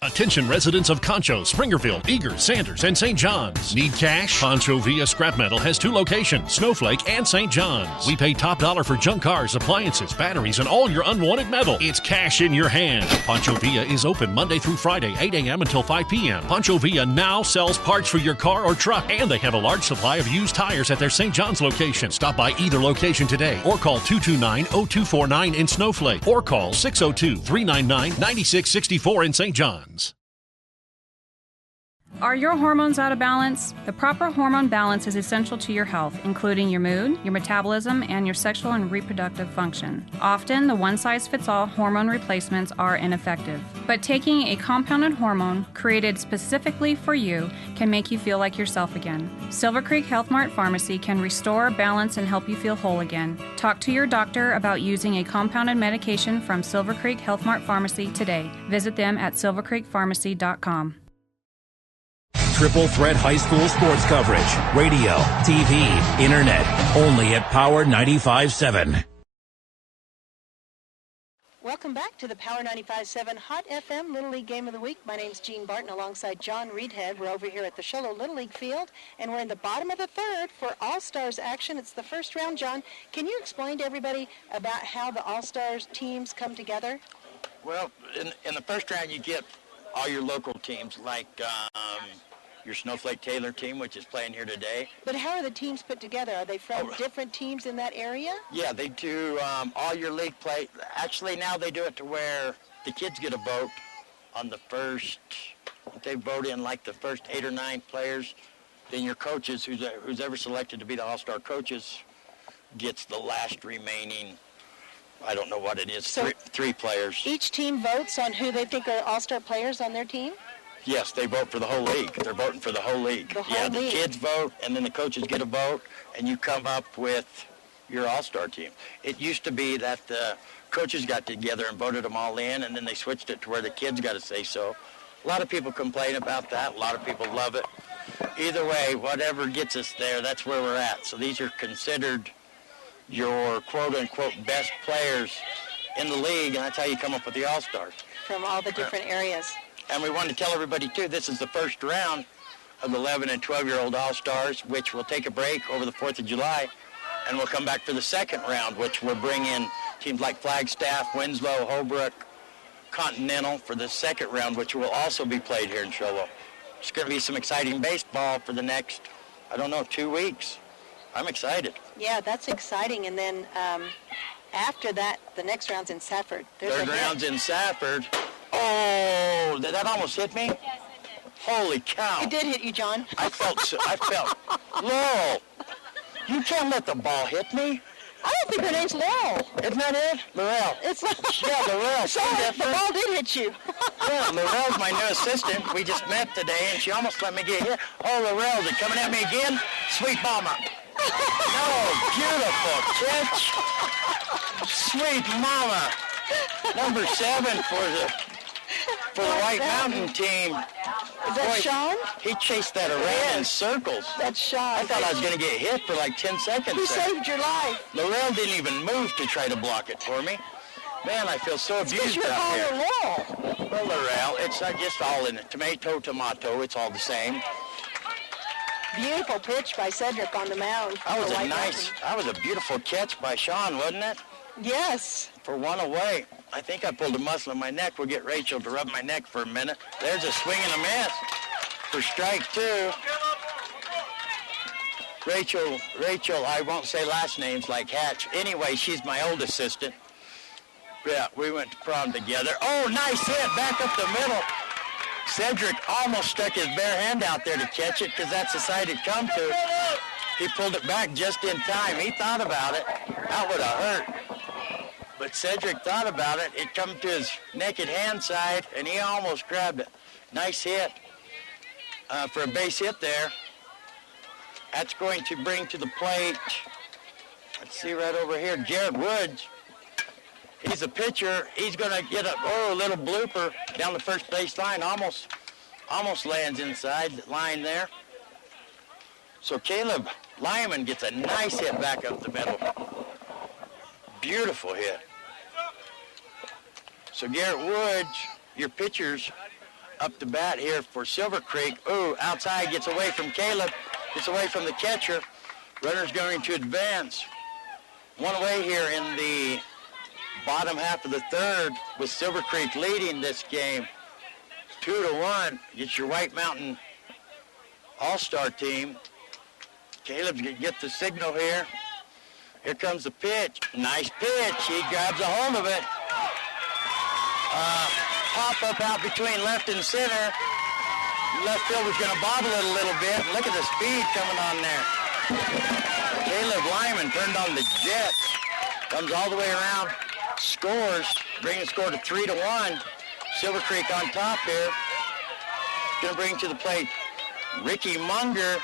Attention residents of Concho, Springerfield, Eager, Sanders, and St. John's. Need cash? Pancho Villa Scrap Metal has 2 locations, Snowflake and St. John's. We pay top dollar for junk cars, appliances, batteries, and all your unwanted metal. It's cash in your hand. Pancho Villa is open Monday through Friday, 8 a.m. until 5 p.m. Pancho Villa now sells parts for your car or truck, and they have a large supply of used tires at their St. John's location. Stop by either location today or call 229-0249 in Snowflake or call 602-399-9664 in St. John's. Are your hormones out of balance? The proper hormone balance is essential to your health, including your mood, your metabolism, and your sexual and reproductive function. Often, the one-size-fits-all hormone replacements are ineffective. But taking a compounded hormone created specifically for you can make you feel like yourself again. Silver Creek Health Mart Pharmacy can restore balance and help you feel whole again. Talk to your doctor about using a compounded medication from Silver Creek Health Mart Pharmacy today. Visit them at silvercreekpharmacy.com. Triple Threat High School sports coverage. Radio, TV, internet. Only at Power 95.7. Welcome back to the Power 95.7 Hot FM Little League Game of the Week. My name's Jean Barton alongside John Reedhead. We're over here at the Sholo Little League field, and we're in the bottom of the third for All-Stars action. It's the first round. John, can you explain to everybody about how the All-Stars teams come together? Well, in the first round, you get all your local teams, like your Snowflake Taylor team, which is playing here today. But how are the teams put together? Are they from different teams in that area? Yeah, they do all your league play. Actually, now they do it to where the kids get a vote on the first. They vote in like the first 8 or 9 players. Then your coaches, who's ever selected to be the All-Star coaches, gets the last remaining. I don't know what it is. So 3 players. Each team votes on who they think are All-Star players on their team? Yes, they vote for the whole league. They're voting for the whole league. The kids vote, and then the coaches get a vote, and you come up with your All-Star team. It used to be that the coaches got together and voted them all in, and then they switched it to where the kids got to say so. A lot of people complain about that. A lot of people love it. Either way, whatever gets us there, that's where we're at. So these are considered your quote-unquote best players in the league, and that's how you come up with the All-Stars. From all the different areas. And we want to tell everybody, too, this is the first round of the 11 and 12-year-old All-Stars, which will take a break over the 4th of July, and we'll come back for the second round, which will bring in teams like Flagstaff, Winslow, Holbrook, Continental for the second round, which will also be played here in Sholo. It's going to be some exciting baseball for the next, 2 weeks. I'm excited. Yeah, that's exciting. And then after that, the next round's in Safford. Third round's in Safford. Oh, that almost hit me? Holy cow. It did hit you, John. I felt, Laurel, you can't let the ball hit me. I don't think her name's Laurel. Isn't that it? Laurel. It's yeah, Laurel. Sorry, the ball did hit you. Yeah, Laurel's my new assistant. We just met today, and she almost let me get hit. Oh, Laurel's it coming at me again? Sweet mama. No, beautiful catch. Sweet mama. Number 7 for the White Mountain team. Is that Sean? He chased that around in circles. That's Sean. I thought I was going to get hit for like 10 seconds. Who saved your life? Laurel didn't even move to try to block it for me. Man, I feel so abused out here. Laurel. Well, Laurel, it's just all in it. Tomato, it's all the same. Beautiful pitch by Cedric on the mound. That was a beautiful catch by Sean, wasn't it? Yes. For one away. I think I pulled a muscle in my neck. We'll get Rachel to rub my neck for a minute. There's a swing and a miss for strike 2. Rachel, I won't say last names like Hatch. Anyway, she's my old assistant. Yeah, we went to prom together. Oh, nice hit back up the middle. Cedric almost stuck his bare hand out there to catch it because that's the side it come to. He pulled it back just in time. He thought about it. That would have hurt. But Cedric thought about it. It come to his naked hand side, and he almost grabbed it. Nice hit for a base hit there. That's going to bring to the plate, let's see right over here, Jared Woods. He's a pitcher. He's going to get a little blooper down the first base line. Almost lands inside the line there. So Caleb Lyman gets a nice hit back up the middle. Beautiful hit. So Garrett Woods, your pitchers, up to bat here for Silver Creek. Ooh, outside, gets away from Caleb, gets away from the catcher. Runner's going to advance. One away here in the bottom half of the third with Silver Creek leading this game 2-1. Gets your White Mountain All-Star team. Caleb's going to get the signal here. Here comes the pitch. Nice pitch. He grabs a hold of it. Pop-up out between left and center. Left fielder's going to bobble it a little bit. Look at the speed coming on there. Caleb Lyman turned on the jet. Comes all the way around. Scores. Bringing the score to 3-1. Silver Creek on top here. Going to bring to the plate Ricky Munger.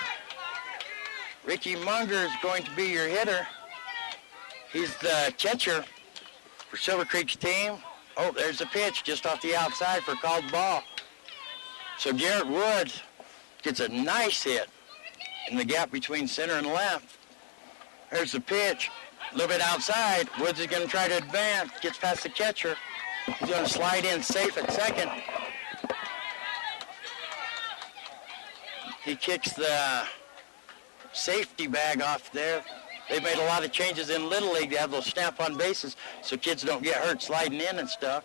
Ricky Munger is going to be your hitter. He's the catcher for Silver Creek's team. Oh, there's a pitch just off the outside for a called ball. So Garrett Woods gets a nice hit in the gap between center and left. There's the pitch. A little bit outside. Woods is going to try to advance. Gets past the catcher. He's going to slide in safe at second. He kicks the safety bag off there. They've made a lot of changes in Little League. They have those snap-on bases so kids don't get hurt sliding in and stuff.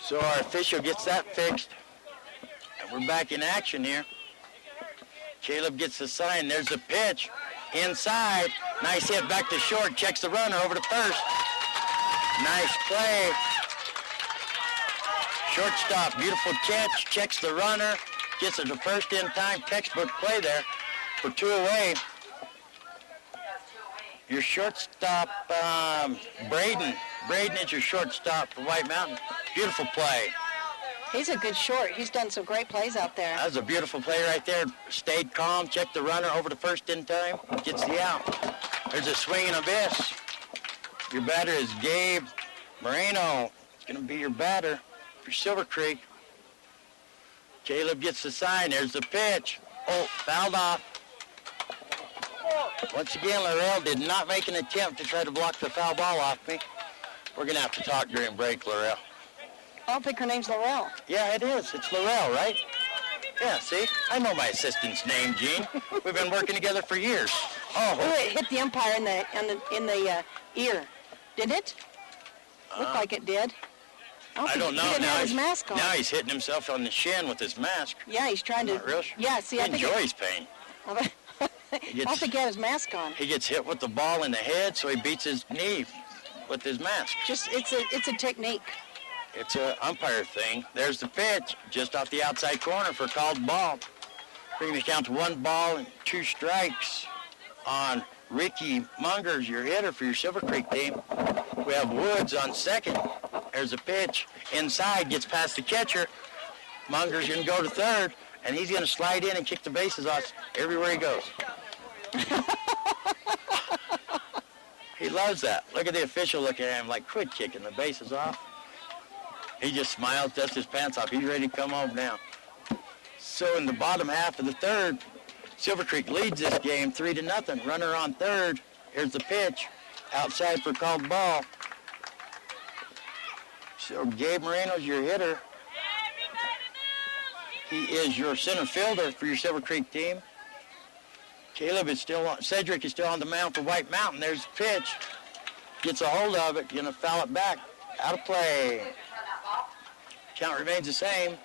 So our official gets that fixed. And we're back in action here. Caleb gets the sign. There's the pitch. Inside. Nice hit back to short. Checks the runner over to first. Nice play. Shortstop. Beautiful catch. Checks the runner. Gets it to first in time. Textbook play there for 2 away. Your shortstop, Braden. Braden is your shortstop for White Mountain. Beautiful play. He's a good short. He's done some great plays out there. That was a beautiful play right there. Stayed calm, checked the runner over to first in time, gets the out. There's a swing and a miss. Your batter is Gabe Moreno. It's going to be your batter for Silver Creek. Caleb gets the sign. There's the pitch. Oh, fouled off. Once again, Laurel did not make an attempt to try to block the foul ball off me. We're going to have to talk during break, Laurel. I don't think her name's Laurel. Yeah, it is. It's Laurel, right? Yeah, see? I know my assistant's name, Gene. We've been working together for years. Oh, it hit the umpire in the ear. Did it? Looked like it did. I don't know. He didn't have his mask on. Now he's hitting himself on the shin with his mask. Yeah, he's trying to. Not real. Yeah, see, I think he enjoys pain. I don't think he had his mask on. He gets hit with the ball in the head, so he beats his knee with his mask. Just it's a technique. It's an umpire thing. There's the pitch, just off the outside corner for a called ball. Bringing the count to 1 ball and 2 strikes on Ricky Mungers, your hitter for your Silver Creek team. We have Woods on second. There's a pitch. Inside, gets past the catcher. Munger's going to go to third, and he's going to slide in and kick the bases off everywhere he goes. He loves that. Look at the official looking at him like, quit kicking the bases off. He just smiles, dusts his pants off. He's ready to come home now. So in the bottom half of the third, Silver Creek leads this game 3-0. Runner on third. Here's the pitch. Outside for called ball. So Gabe Moreno's your hitter. He is your center fielder for your Silver Creek team. Caleb is still on, Cedric is still on the mound for White Mountain. There's the pitch. Gets a hold of it. Gonna foul it back. Out of play. Count remains the same.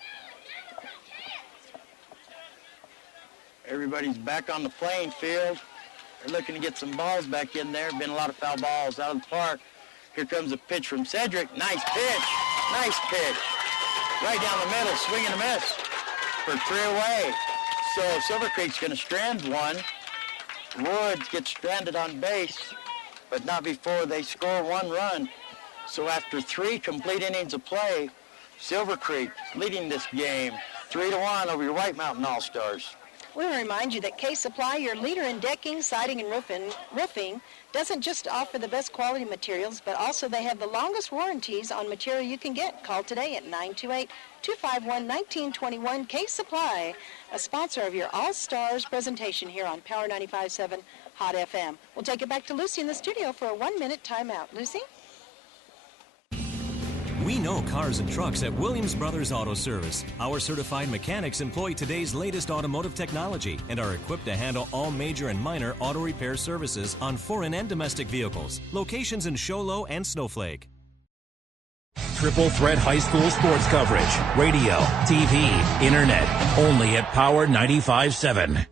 Everybody's back on the playing field. They're looking to get some balls back in there. Been a lot of foul balls out of the park. Here comes a pitch from Cedric. Nice pitch. Nice pitch. Right down the middle. Swing and a miss for 3 away. So Silver Creek's going to strand one. Woods gets stranded on base, but not before they score 1 run. So after 3 complete innings of play, Silver Creek leading this game 3-1 over your White Mountain All-Stars. We want to remind you that K-Supply, your leader in decking, siding, and roofing, doesn't just offer the best quality materials, but also they have the longest warranties on material you can get. Call today at 928-251-1921. K-Supply, a sponsor of your All-Stars presentation here on Power 95.7 Hot FM. We'll take it back to Lucy in the studio for a 1-minute timeout. Lucy? We We know cars and trucks at Williams Brothers Auto Service. Our certified mechanics employ today's latest automotive technology and are equipped to handle all major and minor auto repair services on foreign and domestic vehicles. Locations in Show Low and Snowflake. Triple threat high school sports coverage. Radio, TV, internet. Only at Power 95.7.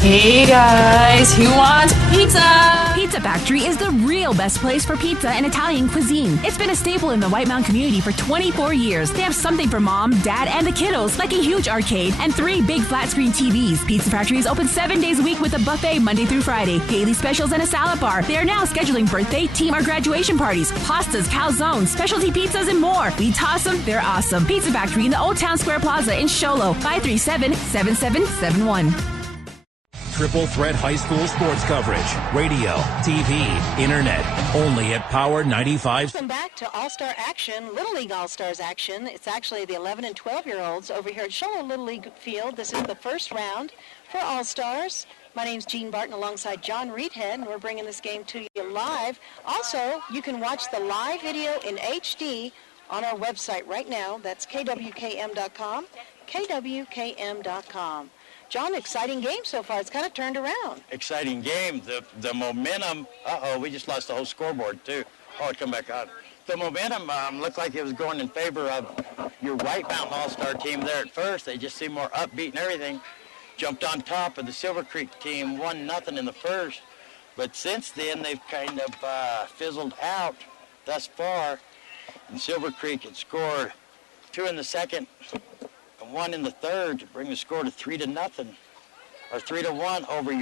Hey guys, who wants pizza? Pizza Factory is the real best place for pizza and Italian cuisine. It's been a staple in the White Mountain community for 24 years. They have something for mom, dad, and the kiddos, like a huge arcade and 3 big flat screen TVs. Pizza Factory is open 7 days a week with a buffet Monday through Friday, daily specials, and a salad bar. They are now scheduling birthday, team, or graduation parties, pastas, calzones, specialty pizzas, and more. We toss them, they're awesome. Pizza Factory in the Old Town Square Plaza in Show Low, 537-7771. Triple threat high school sports coverage. Radio, TV, internet. Only at Power 95. Welcome back to All-Star Action, Little League All-Stars Action. It's actually the 11 and 12-year-olds over here at Show Low Little League Field. This is the first round for All-Stars. My name's Jean Barton alongside John Reedhead, and we're bringing this game to you live. Also, you can watch the live video in HD on our website right now. That's kwkm.com, kwkm.com. John, exciting game so far. It's kind of turned around. Exciting game. The momentum. We just lost the whole scoreboard, too. Oh, it come back on. The momentum looked like it was going in favor of your White Mountain All-Star team there at first. They just seemed more upbeat and everything. Jumped on top of the Silver Creek team, 1-0 in the first. But since then, they've kind of fizzled out thus far. And Silver Creek had scored 2 in the second, 1 in the third to bring the score to 3-0 or 3-1 over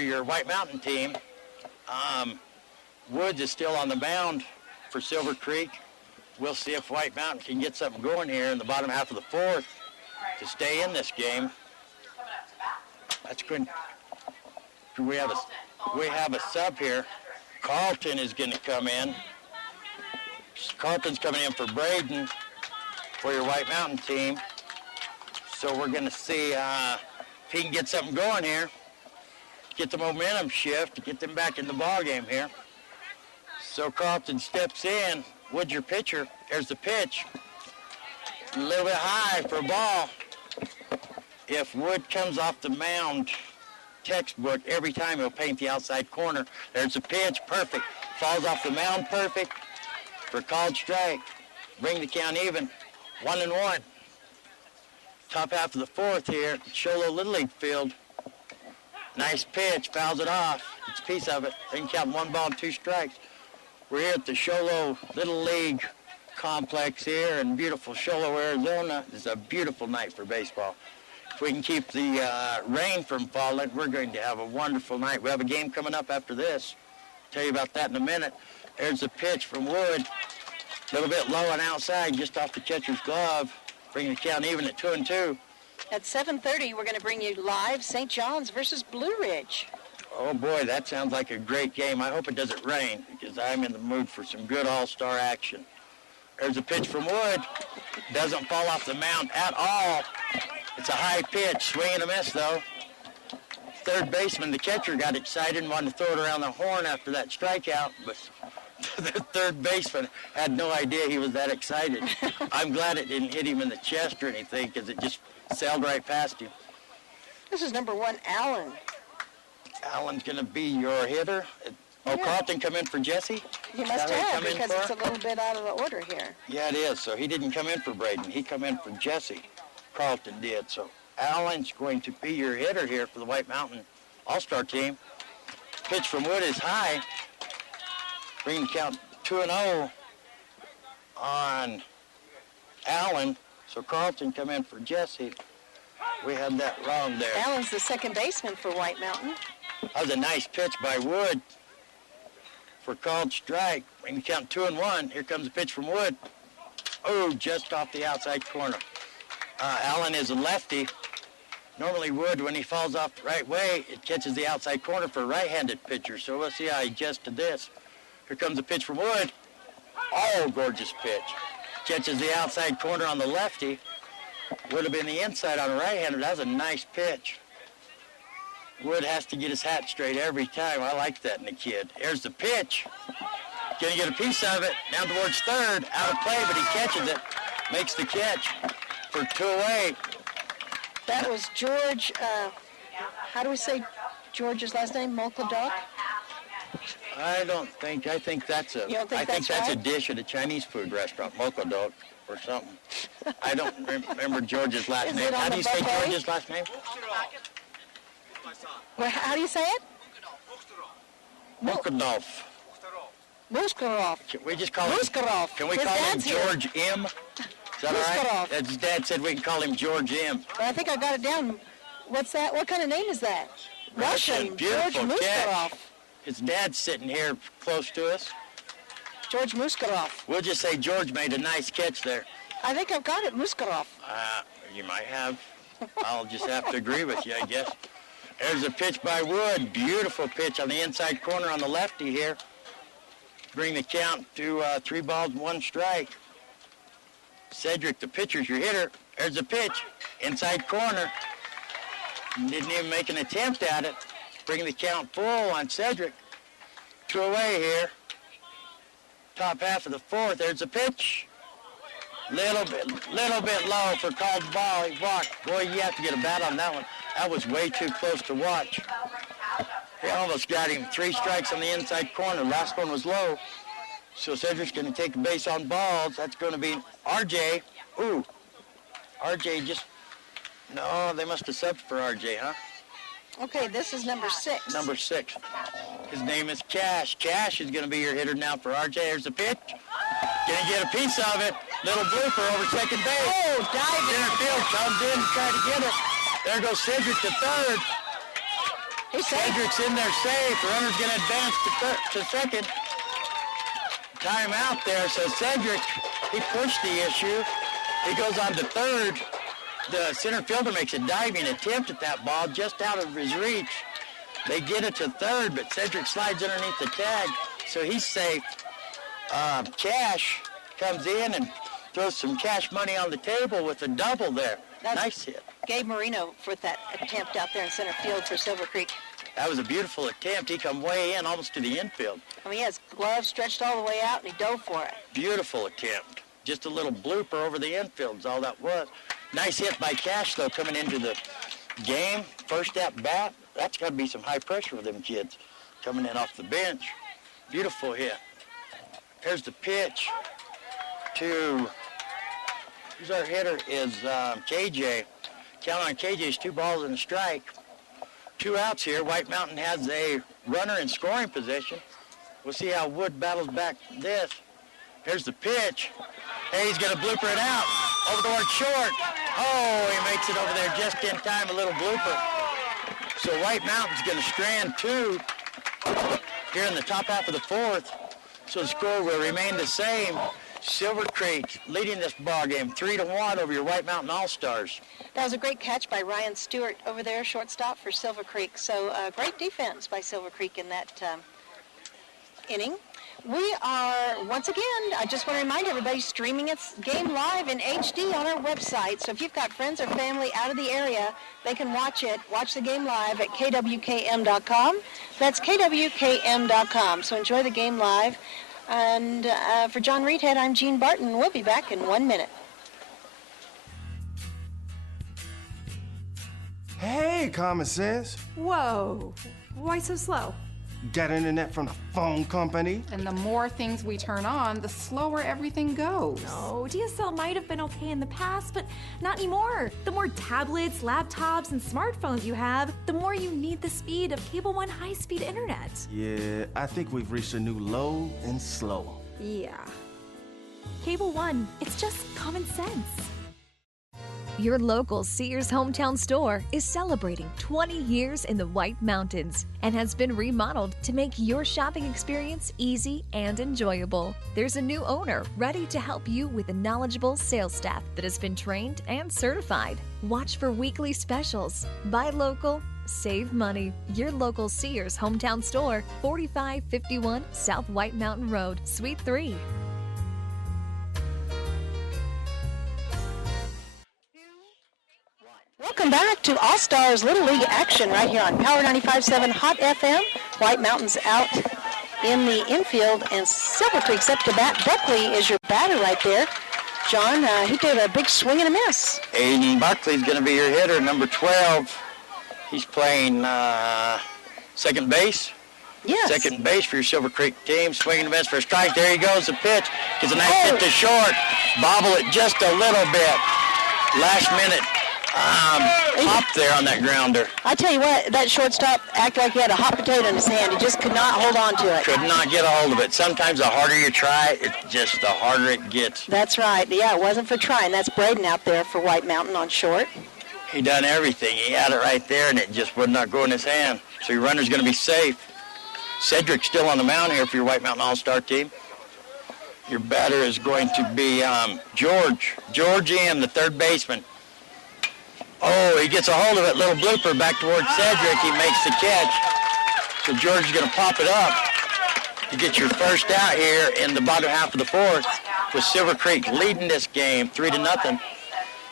your White Mountain team. Woods is still on the mound for Silver Creek. We'll see if White Mountain can get something going here in the bottom half of the fourth to stay in this game. That's good. We have a sub here. Carlton is going to come in. Carlton's coming in for Braden for your White Mountain team. So we're going to see if he can get something going here, get the momentum shift, get them back in the ball game here. So Carlton steps in. Wood's your pitcher. There's the pitch. A little bit high for a ball. If Wood comes off the mound, textbook, every time he'll paint the outside corner. There's the pitch, perfect. Falls off the mound, perfect for called strike. Bring the count even. 1-1. Top half of the fourth here at Show Low Little League Field. Nice pitch, fouls it off. It's a piece of it. They can count 1 ball and 2 strikes. We're here at the Show Low Little League complex here in beautiful Show Low, Arizona. It's a beautiful night for baseball. If we can keep the rain from falling, we're going to have a wonderful night. We have a game coming up after this. Tell you about that in a minute. There's the pitch from Wood. A little bit low and outside, just off the catcher's glove. Bringing the count even at 2-2. At 7:30, we're going to bring you live St. John's versus Blue Ridge. Oh, boy, that sounds like a great game. I hope it doesn't rain because I'm in the mood for some good all-star action. There's a pitch from Wood. Doesn't fall off the mound at all. It's a high pitch. Swing and a miss, though. Third baseman, the catcher, got excited and wanted to throw it around the horn after that strikeout, but the third baseman had no idea he was that excited. I'm glad it didn't hit him in the chest or anything because it just sailed right past him. This is number 1, Allen. Allen's going to be your hitter. Oh, yeah. Carlton come in for Jesse? He must have because it's a little bit out of the order here. Yeah, it is. So he didn't come in for Braden. He come in for Jesse. Carlton did. So Allen's going to be your hitter here for the White Mountain All-Star team. Pitch from Wood is high. Bring the count 2-0 on Allen. So Carlton come in for Jesse. We had that wrong there. Allen's the second baseman for White Mountain. That was a nice pitch by Wood for called strike. Bring the count 2-1. Here comes a pitch from Wood. Oh, just off the outside corner. Allen is a lefty. Normally Wood, when he falls off the right way, it catches the outside corner for a right-handed pitcher. So we'll see how he adjusts to this. Here comes a pitch from Wood. Oh, gorgeous pitch. Catches the outside corner on the lefty. Would have been the inside on a right-hander. That was a nice pitch. Wood has to get his hat straight every time. I like that in a kid. Here's the pitch. Gonna get a piece of it. Down towards third. Out of play, but he catches it. Makes the catch for 2 away. That was George, how do we say George's last name? Molkodok? I think that's You don't think that's a right? dish at a Chinese food restaurant, Mokodok or something. I don't remember George's last Is name. it on How the do you say buffet? George's last name? Well, how do you say it? Mokodov. Muskarov. Can we just call him? Muskarov. Can we His call him dad's here. George M? Is that all right? Muskarov. His dad said we can call him George M. I think I got it down. What's that? What kind of name is that? Russian. George Beautiful catch. Muskarov. His dad's sitting here close to us. George Muskarov. We'll just say George made a nice catch there. I think I've got it, Muskarov. You might have. I'll just have to agree with you, I guess. There's a pitch by Wood. Beautiful pitch on the inside corner on the lefty here. Bring the count to 3 balls, 1 strike. Cedric, the pitcher's your hitter. There's a pitch. Inside corner. Didn't even make an attempt at it. Bring the count full on Cedric. 2 away here. Top half of the 4th. There's a pitch. Little bit low for called ball. He walked. Boy, you have to get a bat on that one. That was way too close to watch. He almost got him. 3 strikes on the inside corner. Last one was low. So Cedric's going to take a base on balls. That's going to be RJ. Ooh. RJ just... No, they must have subbed for RJ, huh? Okay, this is number 6. Number 6. His name is Cash. Cash is going to be your hitter now for RJ. There's the pitch. Going to get a piece of it. Little blooper over second base. Oh, diving. Center field comes in to try to get it. There goes Cedric to third. Cedric's in there safe. The runner's going to advance to second. Time out there. So Cedric, he pushed the issue. He goes on to third. The center fielder makes a diving attempt at that ball just out of his reach. They get it to third, but Cedric slides underneath the tag, so he's safe. Cash comes in and throws some cash money on the table with a double there. Nice hit. Gabe Marino for that attempt out there in center field for Silver Creek. That was a beautiful attempt. He come way in, almost to the infield. I mean, he has gloves stretched all the way out, and he dove for it. Beautiful attempt. Just a little blooper over the infield is all that was. Nice hit by Cash, though, coming into the game. First at bat. That's got to be some high pressure for them kids coming in off the bench. Beautiful hit. Here's the pitch to, who's our hitter, is KJ. Count on KJ's 2 balls and a strike. 2 outs here. White Mountain has a runner in scoring position. We'll see how Wood battles back this. Here's the pitch. Hey, he's going to blooper it out. Over towards short. Oh, he makes it over there just in time, a little blooper. So White Mountain's going to strand 2 here in the top half of the 4th. So the score will remain the same. Silver Creek leading this ball game 3-1 over your White Mountain All-Stars. That was a great catch by Ryan Stewart over there, shortstop for Silver Creek. So great defense by Silver Creek in that inning. We are, once again, I just want to remind everybody, streaming its game live in HD on our website. So if you've got friends or family out of the area, they can watch the game live at kwkm.com. That's kwkm.com. So enjoy the game live. And for John Reedhead, I'm Jean Barton. We'll be back in 1 minute. Hey, Common Sense. Whoa. Why so slow? Got internet from the phone company? And the more things we turn on, the slower everything goes. No, DSL might have been okay in the past, but not anymore. The more tablets, laptops, and smartphones you have, the more you need the speed of Cable One high-speed internet. Yeah, I think we've reached a new low and slow. Yeah. Cable One, it's just common sense. Your local Sears Hometown Store is celebrating 20 years in the White Mountains and has been remodeled to make your shopping experience easy and enjoyable. There's a new owner ready to help you with a knowledgeable sales staff that has been trained and certified. Watch for weekly specials. Buy local, save money. Your local Sears Hometown Store, 4551 South White Mountain Road, Suite 3. Welcome back to All-Stars Little League action right here on Power 95.7 Hot FM. White Mountains out in the infield, and Silver Creek's up to bat. Buckley is your batter right there. John, he did a big swing and a miss. Aiden Buckley's going to be your hitter, number 12. He's playing second base. Yes. Second base for your Silver Creek team. Swinging and a miss for a strike. There he goes, the pitch. Gets a nice hit to short. Bobble it just a little bit. Last minute pop there on that grounder. I tell you what, that shortstop acted like he had a hot potato in his hand. He just could not hold on to it. Could not get a hold of it. Sometimes the harder you try, it's just the harder it gets. That's right. Yeah, it wasn't for trying. That's Braden out there for White Mountain on short. He done everything. He had it right there, and it just would not go in his hand. So your runner's going to be safe. Cedric's still on the mound here for your White Mountain All-Star team. Your batter is going to be George M., the third baseman. Oh, he gets a hold of it. Little blooper back towards Cedric. He makes the catch. So George is going to pop it up to get your first out here in the bottom half of the fourth, with Silver Creek leading this game 3-0.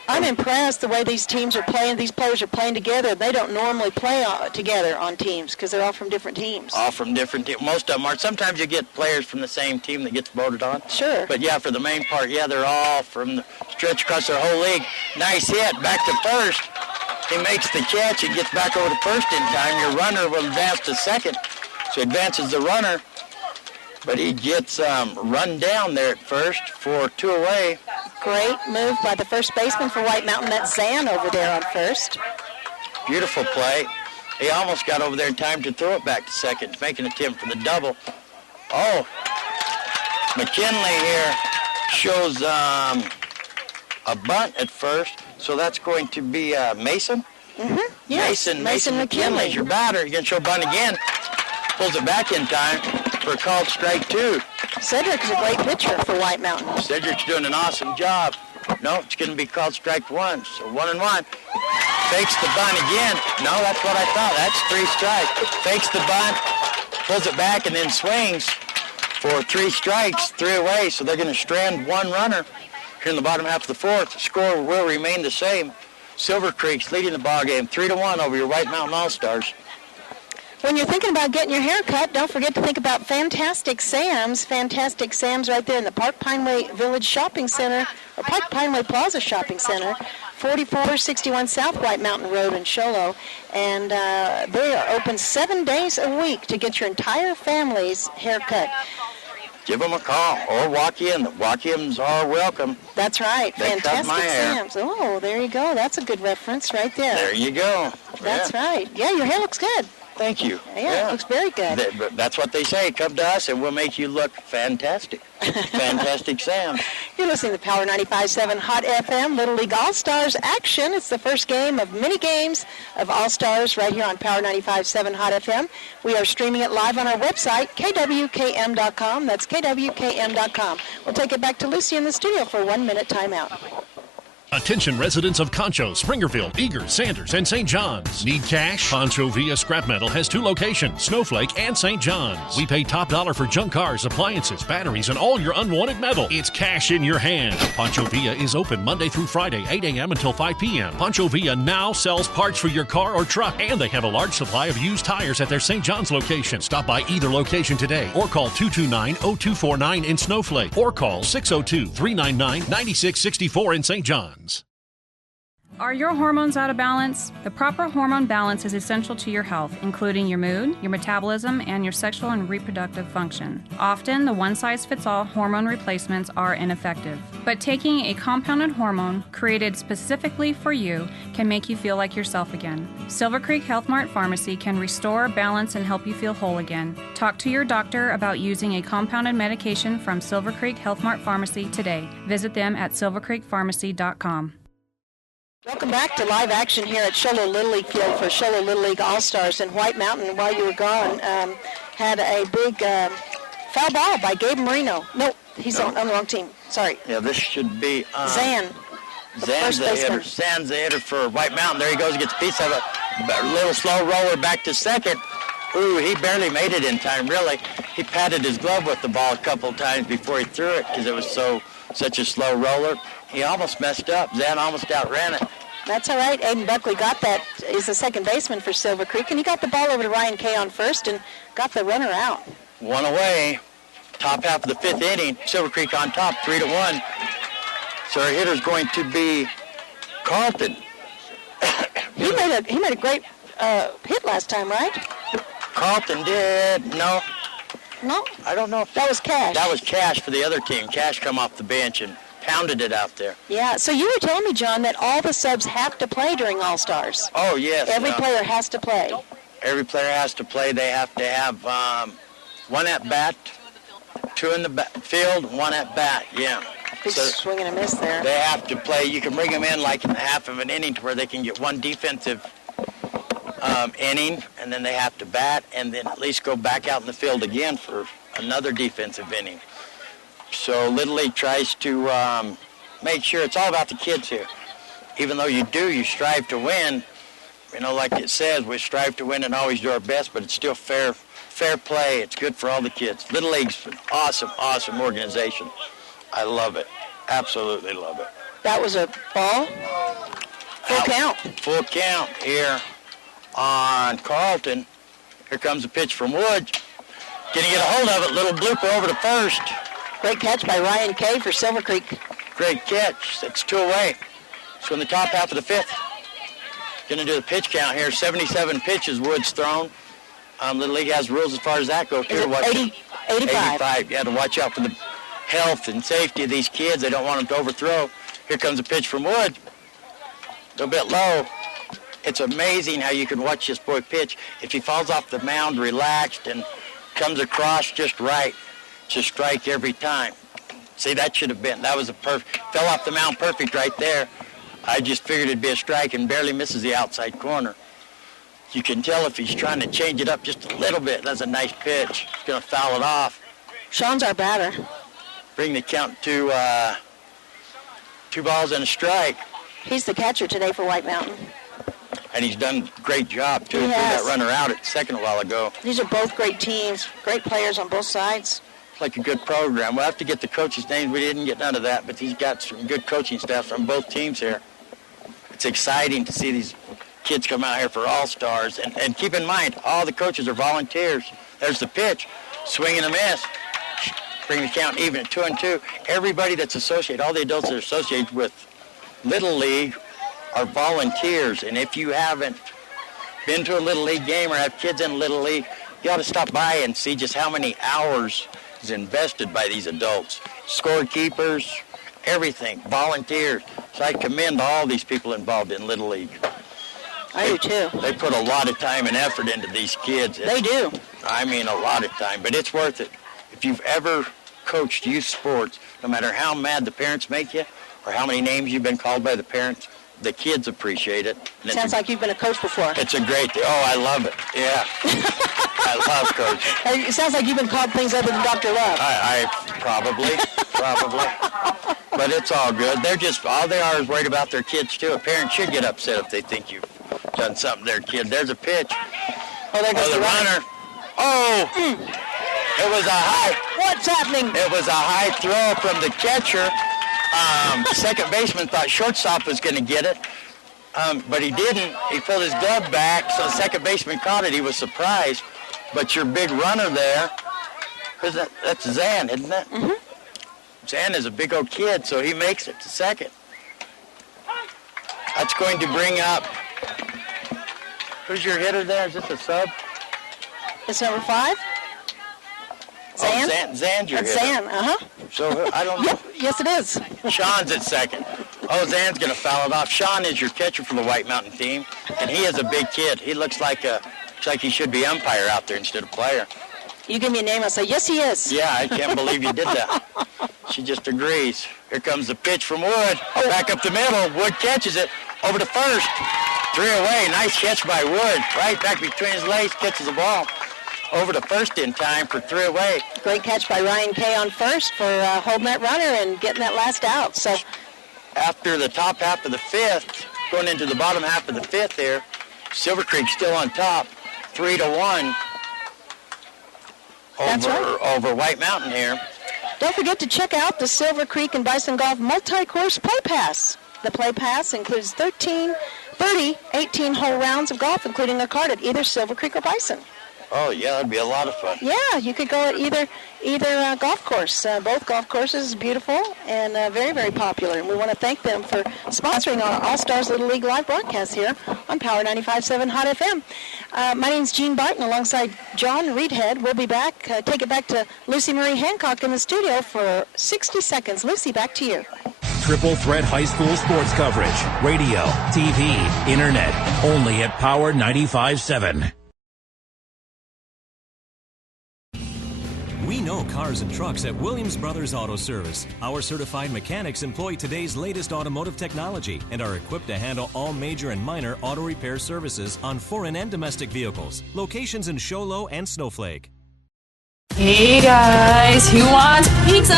I'm impressed the way these teams are playing. These players are playing together. They don't normally play together on teams because they're all from different teams. All from different teams. Most of them are. Sometimes you get players from the same team that gets voted on. Sure. But, yeah, for the main part, yeah, they're all from the stretch across their whole league. Nice hit. Back to first. He makes the catch. He gets back over to first in time. Your runner will advance to second. So advances the runner. But he gets run down there at first for 2 away. Great move by the first baseman for White Mountain. That's Zan over there on first. Beautiful play. He almost got over there in time to throw it back to second to make an attempt for the double. Oh, McKinley here shows a bunt at first, so that's going to be Mason. Mm-hmm. Yes, Mason McKinley's your batter. You're going to show bunt again. Pulls it back in time for a called strike 2. Cedric is a great pitcher for White Mountain. Cedric's doing an awesome job. No, it's going to be called strike 1. So 1-1. Fakes the bunt again. No, that's what I thought. That's 3 strikes. Fakes the bunt, pulls it back, and then swings for 3 strikes, 3 away. So they're going to strand 1 runner here in the bottom half of the fourth. The score will remain the same. Silver Creek's leading the ball game 3-1 over your White Mountain All-Stars. When you're thinking about getting your hair cut, don't forget to think about Fantastic Sam's. Fantastic Sam's right there in the Park Pineway Village Shopping Center, or Park Pineway Plaza Shopping Center, 4461 South White Mountain Road in Show Low. And they are open 7 days a week to get your entire family's hair cut. Give them a call or walk in. The walk-ins are welcome. That's right. They cut my Fantastic hair. Sam's. Oh, there you go. That's a good reference right there. There you go. That's right. Yeah, your hair looks good. Thank you. Yeah, it looks very good. That's what they say. Come to us and we'll make you look fantastic. Fantastic Sam. You're listening to Power 95.7 Hot FM Little League All-Stars action. It's the first game of many games of All-Stars right here on Power 95.7 Hot FM. We are streaming it live on our website, kwkm.com. That's kwkm.com. We'll take it back to Lucy in the studio for a 1-minute timeout. Attention residents of Concho, Springerfield, Eager, Sanders, and St. John's. Need cash? Poncho Villa Scrap Metal has 2 locations, Snowflake and St. John's. We pay top dollar for junk cars, appliances, batteries, and all your unwanted metal. It's cash in your hand. Poncho Villa is open Monday through Friday, 8 a.m. until 5 p.m. Poncho Villa now sells parts for your car or truck, and they have a large supply of used tires at their St. John's location. Stop by either location today or call 229-0249 in Snowflake or call 602-399-9664 in St. John's. Are your hormones out of balance? The proper hormone balance is essential to your health, including your mood, your metabolism, and your sexual and reproductive function. Often, the one-size-fits-all hormone replacements are ineffective. But taking a compounded hormone created specifically for you can make you feel like yourself again. Silver Creek Health Mart Pharmacy can restore balance and help you feel whole again. Talk to your doctor about using a compounded medication from Silver Creek Health Mart Pharmacy today. Visit them at silvercreekpharmacy.com. Welcome back to live action here at Show Low Little League Field for Show Low Little League All-Stars. And White Mountain, while you were gone, had a big foul ball by Gabe Marino. No, he's on the wrong team. Sorry. Yeah, this should be Zan. Zan's the hitter. Zan's the hitter for White Mountain. There he goes. He gets a piece of it. A little slow roller back to second. Ooh, he barely made it in time, really. He patted his glove with the ball a couple times before he threw it because it was such a slow roller. He almost messed up. Zan almost outran it. That's all right. Aiden Buckley got that. He's the second baseman for Silver Creek, and he got the ball over to Ryan Kay on first and got the runner out. One away. Top half of the 5th inning. Silver Creek on top, 3-1. So our hitter's going to be Carlton. He made a great hit last time, right? Carlton did. No. No? I don't know if that was Cash. That was Cash for the other team. Cash come off the bench and pounded it out there. Yeah, so you were telling me, John, that all the subs have to play during All-Stars. Oh, yes. Every player has to play. Every player has to play. They have to have one at bat, 2 in the field, 1 at bat, yeah. Big swing and a miss there. They have to play. You can bring them in like in half of an inning to where they can get one defensive inning, and then they have to bat, and then at least go back out in the field again for another defensive inning. So Little League tries to make sure it's all about the kids here. Even though you strive to win. You know, like it says, we strive to win and always do our best, but it's still fair play. It's good for all the kids. Little League's an awesome, awesome organization. I love it. Absolutely love it. That was a ball. Full count. Full count here on Carlton. Here comes a pitch from Wood. Can he get a hold of it? Little blooper over to first. Great catch by Ryan Kay for Silver Creek. Great catch. That's 2 away. So in the top half of the 5th, going to do the pitch count here. 77 pitches Wood's thrown. Little League has rules as far as that goes. 85. 85. You have to watch out for the health and safety of these kids. They don't want them to overthrow. Here comes a pitch from Wood. A little bit low. It's amazing how you can watch this boy pitch. If he falls off the mound relaxed and comes across just right, it's a strike every time. See, that should have been. That was a perfect. Fell off the mound perfect right there. I just figured it'd be a strike and barely misses the outside corner. You can tell if he's trying to change it up just a little bit. That's a nice pitch. He's going to foul it off. Sean's our batter. Bring the count to 2 balls and a strike. He's the catcher today for White Mountain. And he's done a great job, too. He Threw has. that runner out at second a while ago. These are both great teams, great players on both sides. It's like a good program. We'll have to get the coaches' names. We didn't get none of that, but he's got some good coaching staff from both teams here. It's exciting to see these kids come out here for All-Stars. And keep in mind, all the coaches are volunteers. There's the pitch. Swing and a miss. Bring the count even at 2-2. Everybody that's associated, all the adults that are associated with Little League are volunteers. And if you haven't been to a Little League game or have kids in Little League, you ought to stop by and see just how many hours is invested by these adults. Scorekeepers, everything, volunteers. So I commend all these people involved in Little League. I do too. They put a lot of time and effort into these kids. They do. I mean, a lot of time, but it's worth it. If you've ever coached youth sports, no matter how mad the parents make you or how many names you've been called by the parents, the kids appreciate it. And Sounds like you've been a coach before. It's a great thing. Oh, I love it. Yeah. I love coaching. It sounds like you've been called things other than Dr. Love. I probably. But it's all good. They're just, all they are is worried about their kids, too. A parent should get upset if they think you've done something to their kid. There's a pitch. Oh, there goes the runner. Oh! It was a high. What's happening? It was a high throw from the catcher. Second baseman thought shortstop was going to get it, but he didn't. He pulled his glove back, so the second baseman caught it. He was surprised. But your big runner there, that's Zan, isn't it? Mm-hmm. Zan is a big old kid, so he makes it to second. That's going to bring up, who's your hitter there? Is this a sub? It's number 5. Zan? Oh, Zan's your That's hitter. Zan, uh-huh. So, I don't know. Yep. Yes, it is. Sean's at second. Oh, Zan's going to foul it off. Sean is your catcher for the White Mountain team, and he is a big kid. He looks like he should be umpire out there instead of player. You give me a name, I'll say, yes, he is. Yeah, I can't believe you did that. She just agrees. Here comes the pitch from Wood. Back up the middle. Wood catches it. Over to first. 3 away. Nice catch by Wood. Right back between his legs. Catches the ball. Over to first in time for 3 away. Great catch by Ryan Kay on first for holding that runner and getting that last out. So after the top half of the 5th, going into the bottom half of the 5th there, Silver Creek still on top, 3-1 over White Mountain here. Don't forget to check out the Silver Creek and Bison Golf multi-course play pass. The play pass includes 30 18-hole rounds of golf, including a card at either Silver Creek or Bison. Oh, yeah, that'd be a lot of fun. Yeah, you could go at either golf course. Both golf courses beautiful and very, very popular. And we want to thank them for sponsoring our All-Stars Little League live broadcast here on Power 95.7 Hot FM. My name's Jean Barton alongside John Reedhead. We'll be back. Take it back to Lucy Marie Hancock in the studio for 60 seconds. Lucy, back to you. Triple threat high school sports coverage. Radio, TV, internet. Only at Power 95.7. We know cars and trucks at Williams Brothers Auto Service. Our certified mechanics employ today's latest automotive technology and are equipped to handle all major and minor auto repair services on foreign and domestic vehicles. Locations in Show Low and Snowflake. Hey guys, who wants pizza?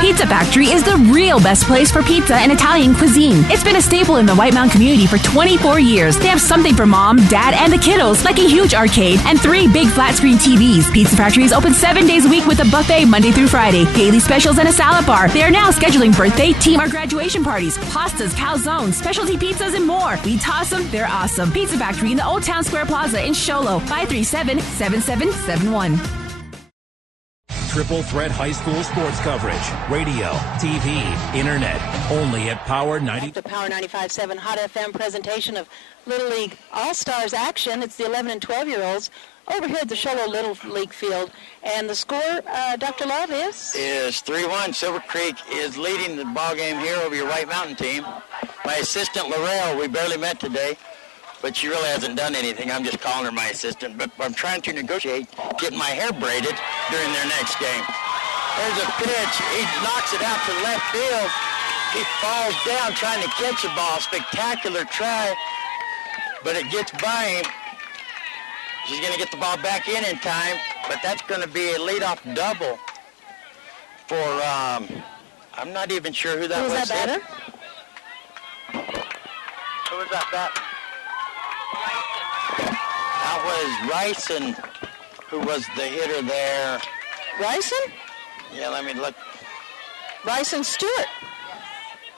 Pizza Factory is the real best place for pizza and Italian cuisine. It's been a staple in the White Mountain community for 24 years. They have something for mom, dad, and the kiddos, like a huge arcade and 3 big flat screen TVs. Pizza Factory is open 7 days a week with a buffet Monday through Friday, daily specials, and a salad bar. They are now scheduling birthday, team, or graduation parties, pastas, calzones, specialty pizzas, and more. We toss them, they're awesome. Pizza Factory in the Old Town Square Plaza in Show Low, 537-7771. Triple threat high school sports coverage. Radio, TV, internet. Only at Power 90. The Power 95.7 Hot FM presentation of Little League All-Stars action. It's the 11 and 12-year-olds over here at the Show Low Little League field. And the score, Dr. Love, is 3-1. Silver Creek is leading the ball game here over your White Mountain team. My assistant, Laurel, we barely met today, but she really hasn't done anything. I'm just calling her my assistant. But I'm trying to negotiate getting my hair braided during their next game. There's a pitch. He knocks it out to left field. He falls down trying to catch the ball. Spectacular try, but it gets by him. She's going to get the ball back in time, but that's going to be a leadoff double for, I'm not even sure who that was. Who was that batter? Who was that batter? That was Ryson, who was the hitter there. Ryson? Yeah, let me look. Ryson Stewart.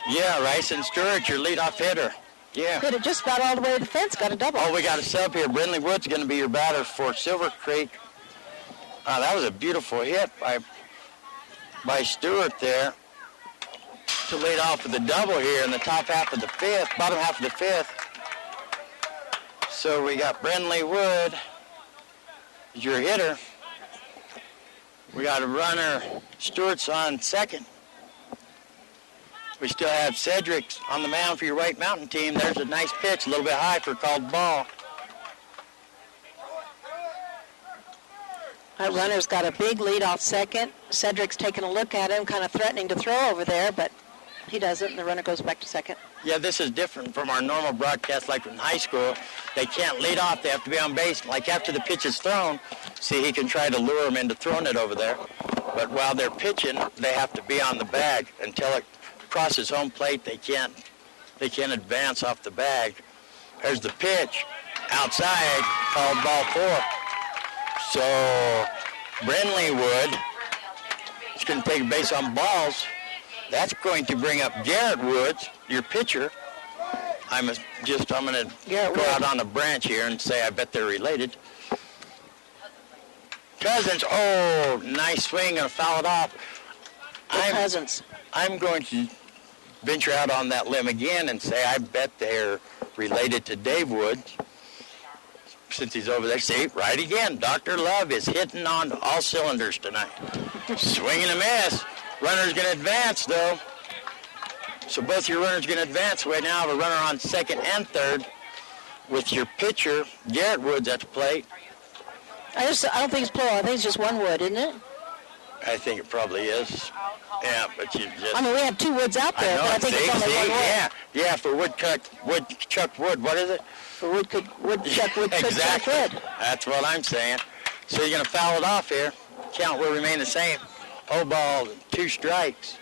Yeah, Ryson Stewart, your leadoff hitter. Yeah. Hit it just about all the way to the fence, got a double. Oh, we got a sub here. Brindley Wood's going to be your batter for Silver Creek. That was a beautiful hit by Stewart there to lead off with a double here in the top half of the fifth, bottom half of the fifth. So we got Brindley Wood as your hitter. We got a runner, Stewart's on second. We still have Cedric on the mound for your White Mountain team. There's a nice pitch, a little bit high for called ball. That runner's got a big lead off second. Cedric's taking a look at him, kind of threatening to throw over there, but he doesn't, and the runner goes back to second. Yeah, this is different from our normal broadcast like in high school. They can't lead off. They have to be on base. Like after the pitch is thrown, see, he can try to lure him into throwing it over there. But while they're pitching, they have to be on the bag until it crosses home plate. They can't advance off the bag. There's the pitch outside, called ball 4. So Brindley Wood is going to take a base on balls. That's going to bring up Garrett Woods, your pitcher. I'm going to go out on a branch here and say I bet they're related. Cousins, oh, nice swing, going to foul it off. Cousins. I'm going to venture out on that limb again and say I bet they're related to Dave Woods. Since he's over there, see, right again. Dr. Love is hitting on all cylinders tonight. Swing and a miss. Runner's going to advance, though. So both your runners going to advance. Right now, have a runner on second and third with your pitcher, Garrett Woods, at the plate. I don't think it's plural. I think it's just one Wood, isn't it? I think it probably is. Yeah, but you just... I mean, we have 2 Woods out there, but I think it's only one Wood. Yeah, for Woodchuck Wood, what is it? For Woodchuck Wood. Exactly. That's what I'm saying. So you're going to foul it off here. Count will remain the same. 0 ball, 2 strikes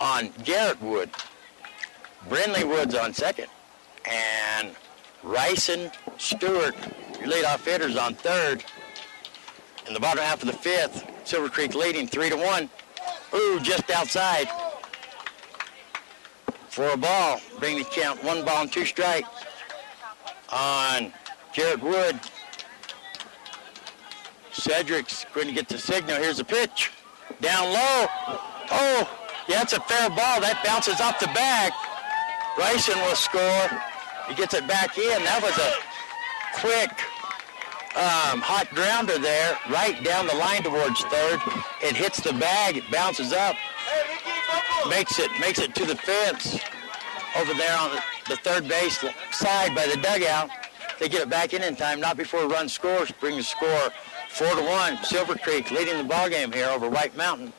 on Garrett Wood. Brindley Wood's on second. And Ryson Stewart, your leadoff hitter's on third. In the bottom half of the fifth, Silver Creek leading 3-1. Ooh, just outside. for a ball. Bring the count 1 ball and 2 strikes on Garrett Wood. Cedric's going to get the signal. Here's the pitch. Down low. Oh, yeah, it's a fair ball. That bounces off the bag. Bryson will score. He gets it back in. That was a quick, hot grounder there, right down the line towards third. It hits the bag. It bounces up. Makes it to the fence over there on the third base side by the dugout. They get it back in time, not before a run scores. Bring the score 4-1. Silver Creek leading the ball game here over White Mountain.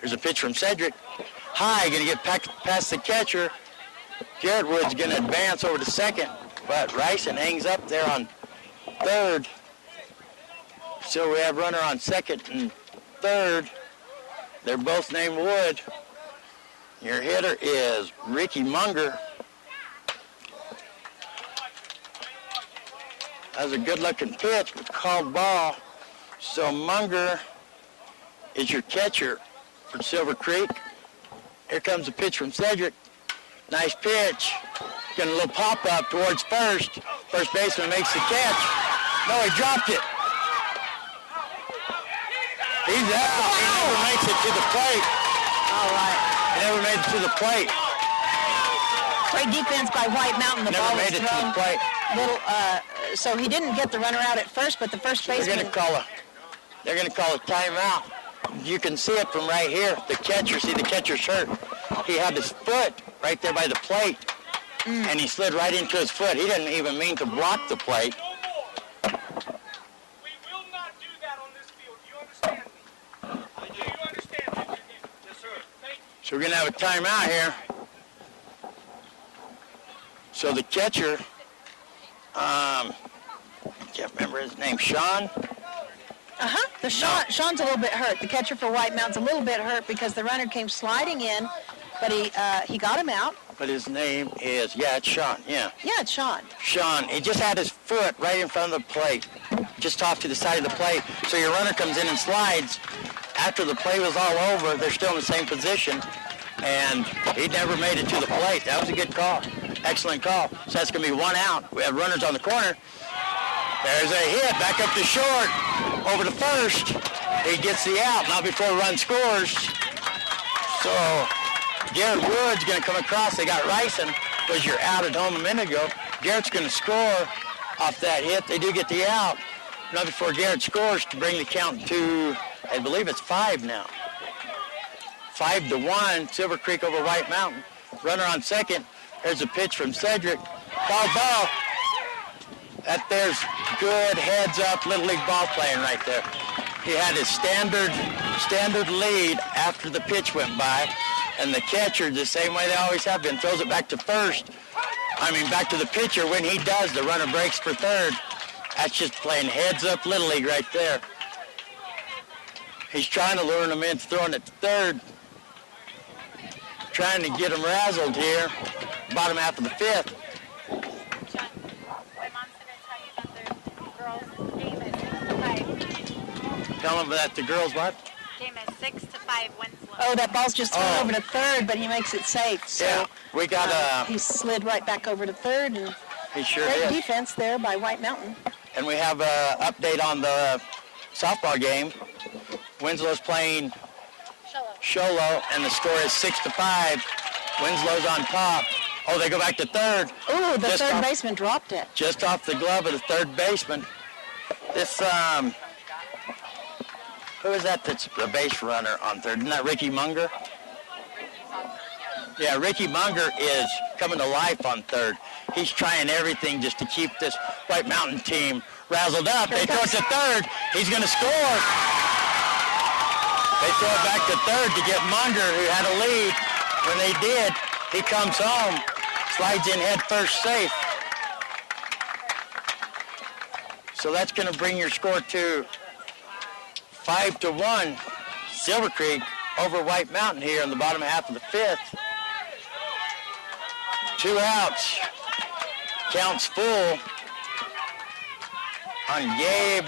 There's a pitch from Cedric. High, going to get past the catcher. Garrett Wood's going to advance over to second, but Ryson hangs up there on third. So we have runner on second and third. They're both named Wood. Your hitter is Ricky Munger. That was a good-looking pitch, but called ball. So Munger is your catcher for Silver Creek. Here comes the pitch from Cedric. Nice pitch. Getting a little pop-up towards first. First baseman makes the catch. No, he dropped it. He's out. He never makes it to the plate. All right. He never made it to the plate. Great defense by White Mountain. The Never ball made was it to thrown. the plate. So he didn't get the runner out at first, but the first baseman. They're going to call a timeout. You can see it from right here. The catcher's hurt. He had his foot right there by the plate, and he slid right into his foot. He didn't even mean to block the plate. We will not do that on this field. Do you understand me? Do you understand me? Yes, sir. Thank you. So we're going to have a timeout here. So the catcher, can't remember his name, Sean? Sean's a little bit hurt. The catcher for White Mountain's a little bit hurt because the runner came sliding in, but he got him out. But his name is, it's Sean, yeah. Yeah, it's Sean. Sean, he just had his foot right in front of the plate, just off to the side of the plate. So your runner comes in and slides. After the play was all over, they're still in the same position, and he never made it to the plate. That was a good call. Excellent call. So that's going to be 1 out. We have runners on the corner. There's a hit, back up to short, over to first. He gets the out, not before a run scores. So Garrett Wood's going to come across. They got Ryson, was your out at home a minute ago. Garrett's going to score off that hit. They do get the out. Not before Garrett scores to bring the count to, I believe it's 5 now. 5-1, Silver Creek over White Mountain. Runner on second. There's a pitch from Cedric. Ball. That there's good heads-up Little League ball playing right there. He had his standard lead after the pitch went by, and the catcher, the same way they always have been, throws it back to back to the pitcher. When he does, the runner breaks for third. That's just playing heads-up Little League right there. He's trying to lure him in, throwing it to third. Trying to get him razzled here. Bottom half of the fifth. Tell him that the girls what? Game is 6-5 Winslow. Oh, that ball's just thrown over to third, but he makes it safe. So yeah, we got he slid right back over to third, and he sure great did. defense there by White Mountain. And we have an update on the softball game. Winslow's playing Sholo, and the score is 6-5. Winslow's on top. Oh, they go back to third. Oh, the third baseman dropped it. Just off the glove of the third baseman. This, who is that that's a base runner on third? Isn't that Ricky Munger? Yeah, Ricky Munger is coming to life on third. He's trying everything just to keep this White Mountain team razzled up. They throw it to third. He's going to score. They throw it back to third to get Munger, who had a lead. When they did, he comes home, slides in head first safe. So that's going to bring your score to 5-1. Silver Creek over White Mountain here in the bottom half of the fifth. 2 outs. Counts full on Gabe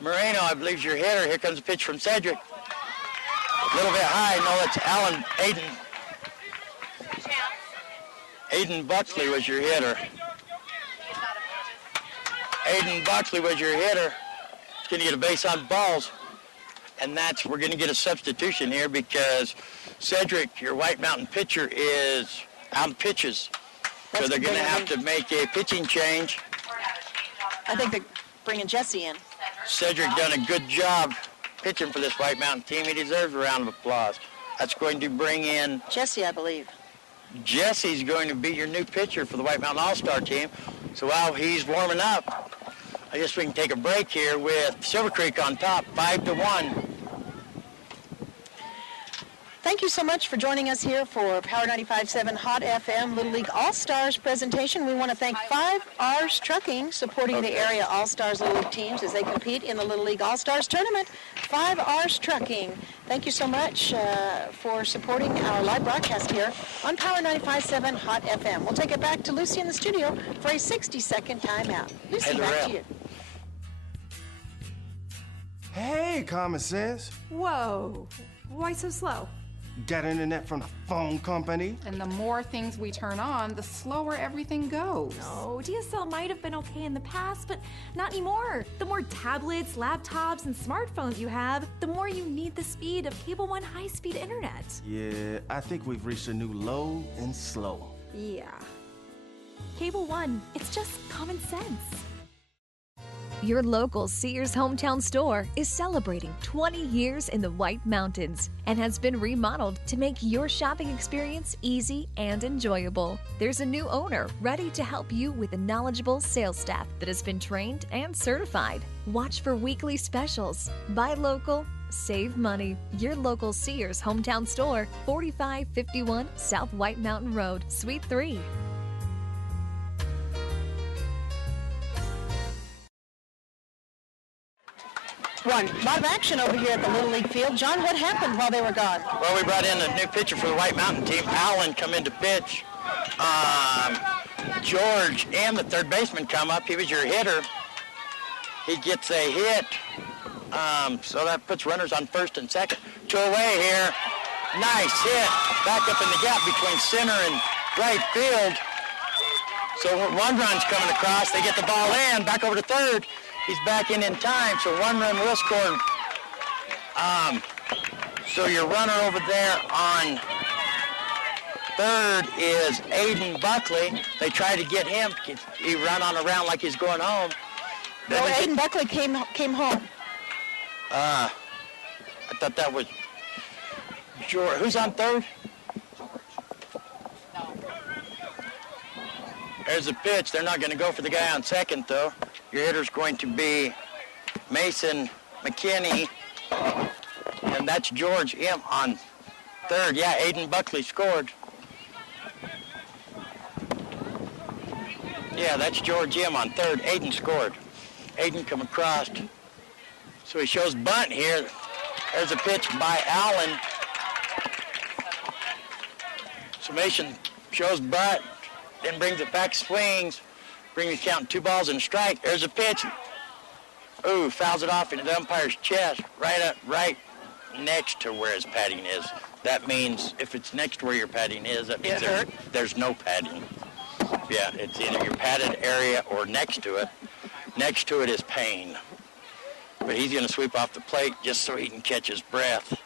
Moreno, I believe is your hitter. Here comes a pitch from Cedric. A little bit high. No, it's Alan Aiden. Aiden Buckley was your hitter. Aiden Buckley was your hitter. He's going to get a base on balls. And we're going to get a substitution here because Cedric, your White Mountain pitcher, is out of pitches. So they're going to have to make a pitching change. I think they're bringing Jesse in. Cedric done a good job pitching for this White Mountain team. He deserves a round of applause. That's going to bring in Jesse, I believe. Jesse's going to be your new pitcher for the White Mountain All-Star team. So while he's warming up, I guess we can take a break here with Silver Creek on top, 5-1. Thank you so much for joining us here for Power 95.7 Hot FM Little League All-Stars presentation. We want to thank 5 R's Trucking supporting the area All-Stars Little League teams as they compete in the Little League All-Stars tournament. 5 R's Trucking. Thank you so much for supporting our live broadcast here on Power 95.7 Hot FM. We'll take it back to Lucy in the studio for a 60-second timeout. Lucy, back to you. Hey, Common Sense. Whoa. Why so slow? Got internet from the phone company? And the more things we turn on, the slower everything goes. No, DSL might have been okay in the past, but not anymore. The more tablets, laptops, and smartphones you have, the more you need the speed of Cable One high-speed internet. Yeah, I think we've reached a new low in slow. Yeah. Cable One, it's just common sense. Your local Sears Hometown Store is celebrating 20 years in the White Mountains and has been remodeled to make your shopping experience easy and enjoyable. There's a new owner ready to help you with a knowledgeable sales staff that has been trained and certified. Watch for weekly specials. Buy local, save money. Your local Sears Hometown Store, 4551 South White Mountain Road, Suite 3. A lot of action over here at the Little League field. John, what happened while they were gone? Well, we brought in a new pitcher for the White Mountain team. Allen come in to pitch. George and the third baseman come up. He was your hitter. He gets a hit. So that puts runners on first and second. 2 away here. Nice hit. Back up in the gap between center and right field. So 1 run's coming across. They get the ball in. Back over to third. He's back in time, so 1 run will score. So your runner over there on third is Aiden Buckley. They try to get him. He run on around like he's going home. No, Aiden Buckley came home. I thought that was George. Who's on third? There's a pitch. They're not going to go for the guy on second, though. Your hitter's going to be Mason McKinney, and that's George M. on third. Yeah, Aiden Buckley scored. Yeah, that's George M. on third. Aiden scored. Aiden come across. So he shows bunt here. There's a pitch by Allen. So Mason shows bunt, then brings it back, swings, bring the count 2 balls and a strike. There's a pitch. Ooh, fouls it off into the umpire's chest, right next to where his padding is. That means if it's next to where your padding is, that means there's no padding. Yeah, it's either your padded area or next to it. Next to it is pain. But he's going to sweep off the plate just so he can catch his breath.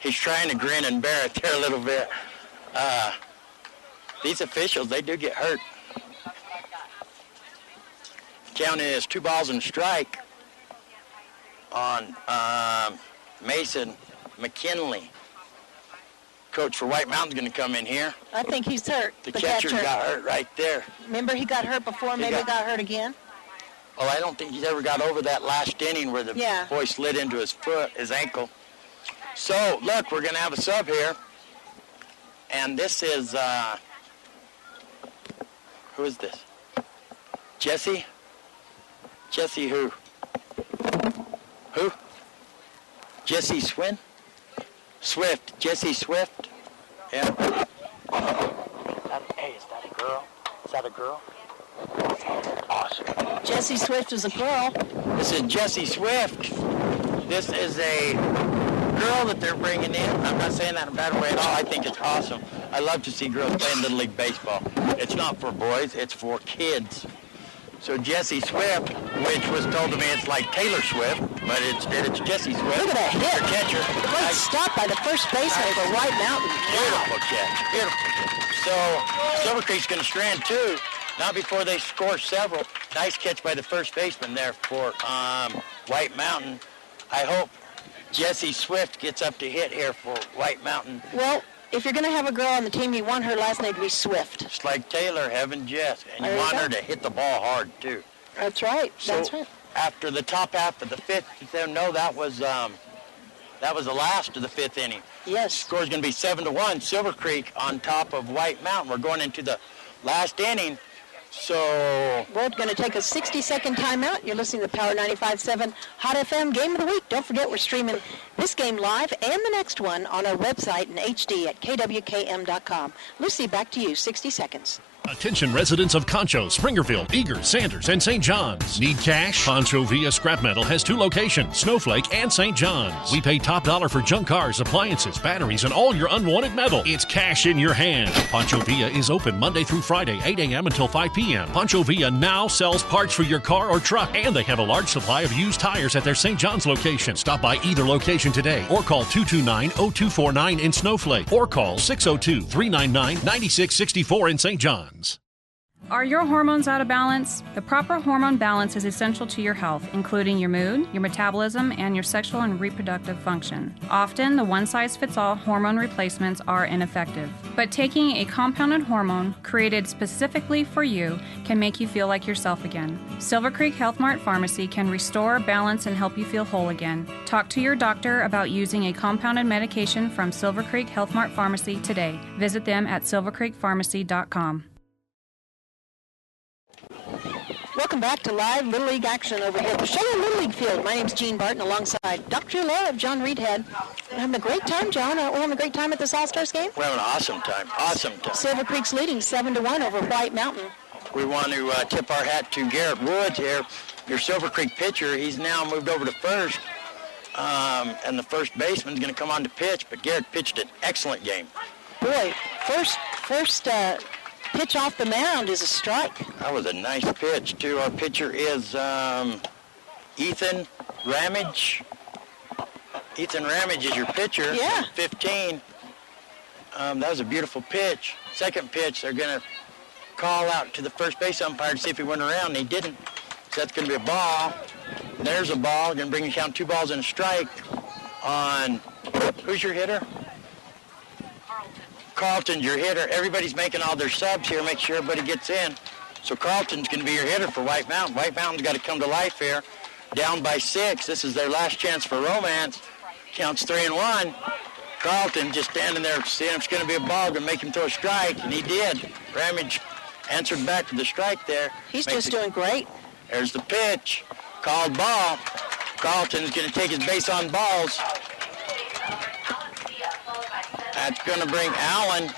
He's trying to grin and bear it there a little bit. These officials, they do get hurt. Count is 2 balls and a strike on Mason McKinley. Coach for White Mountain's going to come in here. I think he's hurt. The catcher got hurt right there. Remember, he got hurt before, maybe got hurt again? Well, I don't think he's ever got over that last inning where the boy slid into his foot, his ankle. So, look, we're going to have a sub here. And this is, who is this? Jesse? Jesse who? Who? Jesse Swin? Swift. Jesse Swift? Yeah. Hey, is that a girl? Is that a girl? Awesome. Jesse Swift is a girl. This is Jesse Swift. This is a girl that they're bringing in. I'm not saying that in a bad way at all. I think it's awesome. I love to see girls playing Little League Baseball. It's not for boys, it's for kids. So Jessie Swift, which was told to me it's like Taylor Swift, but instead it's Jessie Swift. Look at that hit. Her catcher. Great stop by the first baseman for White Mountain. Beautiful catch. Beautiful. So Silver Creek's going to strand two, not before they score several. Nice catch by the first baseman there for White Mountain. I hope Jessie Swift gets up to hit here for White Mountain. Well, if you're going to have a girl on the team, you want her last name to be Swift. Just like Taylor having Jess. And you want her to hit the ball hard, too. That's right. That's so right. After the top half of the fifth, no, that was the last of the fifth inning. Yes. Score's going to be 7-1. Silver Creek on top of White Mountain. We're going into the last inning. So we're going to take a 60-second timeout. You're listening to Power 95.7 Hot FM Game of the Week. Don't forget, we're streaming this game live and the next one on our website in HD at kwkm.com. Lucy, back to you. 60 seconds. Attention residents of Concho, Springerfield, Eager, Sanders, and St. John's. Need cash? Pancho Villa Scrap Metal has two locations, Snowflake and St. John's. We pay top dollar for junk cars, appliances, batteries, and all your unwanted metal. It's cash in your hand. Pancho Villa is open Monday through Friday, 8 a.m. until 5 p.m. Pancho Villa now sells parts for your car or truck, and they have a large supply of used tires at their St. John's location. Stop by either location today or call 229-0249 in Snowflake or call 602-399-9664 in St. John's. Are your hormones out of balance? The proper hormone balance is essential to your health, including your mood, your metabolism, and your sexual and reproductive function. Often, the one-size-fits-all hormone replacements are ineffective. But taking a compounded hormone created specifically for you can make you feel like yourself again. Silver Creek Health Mart Pharmacy can restore balance and help you feel whole again. Talk to your doctor about using a compounded medication from Silver Creek Health Mart Pharmacy today. Visit them at silvercreekpharmacy.com. Welcome back to live Little League action over here at the Cheyenne Little League field. My name's Jean Barton alongside Dr. Laura of John Reed Head. We're having a great time, John. We're having a great time at this All-Stars game. We're having an awesome time. Awesome time. Silver Creek's leading 7-1 over White Mountain. We want to tip our hat to Garrett Woods here, your Silver Creek pitcher. He's now moved over to first, and the first baseman's going to come on to pitch, but Garrett pitched an excellent game. Boy, first pitch off the mound is a strike. That was a nice pitch, too. Our pitcher is Ethan Ramage. Ethan Ramage is your pitcher. Yeah. 15. That was a beautiful pitch. Second pitch, they're going to call out to the first base umpire to see if he went around, and he didn't. So that's going to be a ball. There's a ball. Going to bring you down 2 balls and a strike on, who's your hitter? Carlton's your hitter. Everybody's making all their subs here, make sure everybody gets in. So Carlton's going to be your hitter for White Mountain. White Mountain's got to come to life here. Down by 6. This is their last chance for romance. Counts 3-1. Carlton just standing there seeing if it's going to be a ball, going to make him throw a strike, and he did. Ramage answered back to the strike there. He's just doing great. There's the pitch. Called ball. Carlton's going to take his base on balls. That's going to bring Allen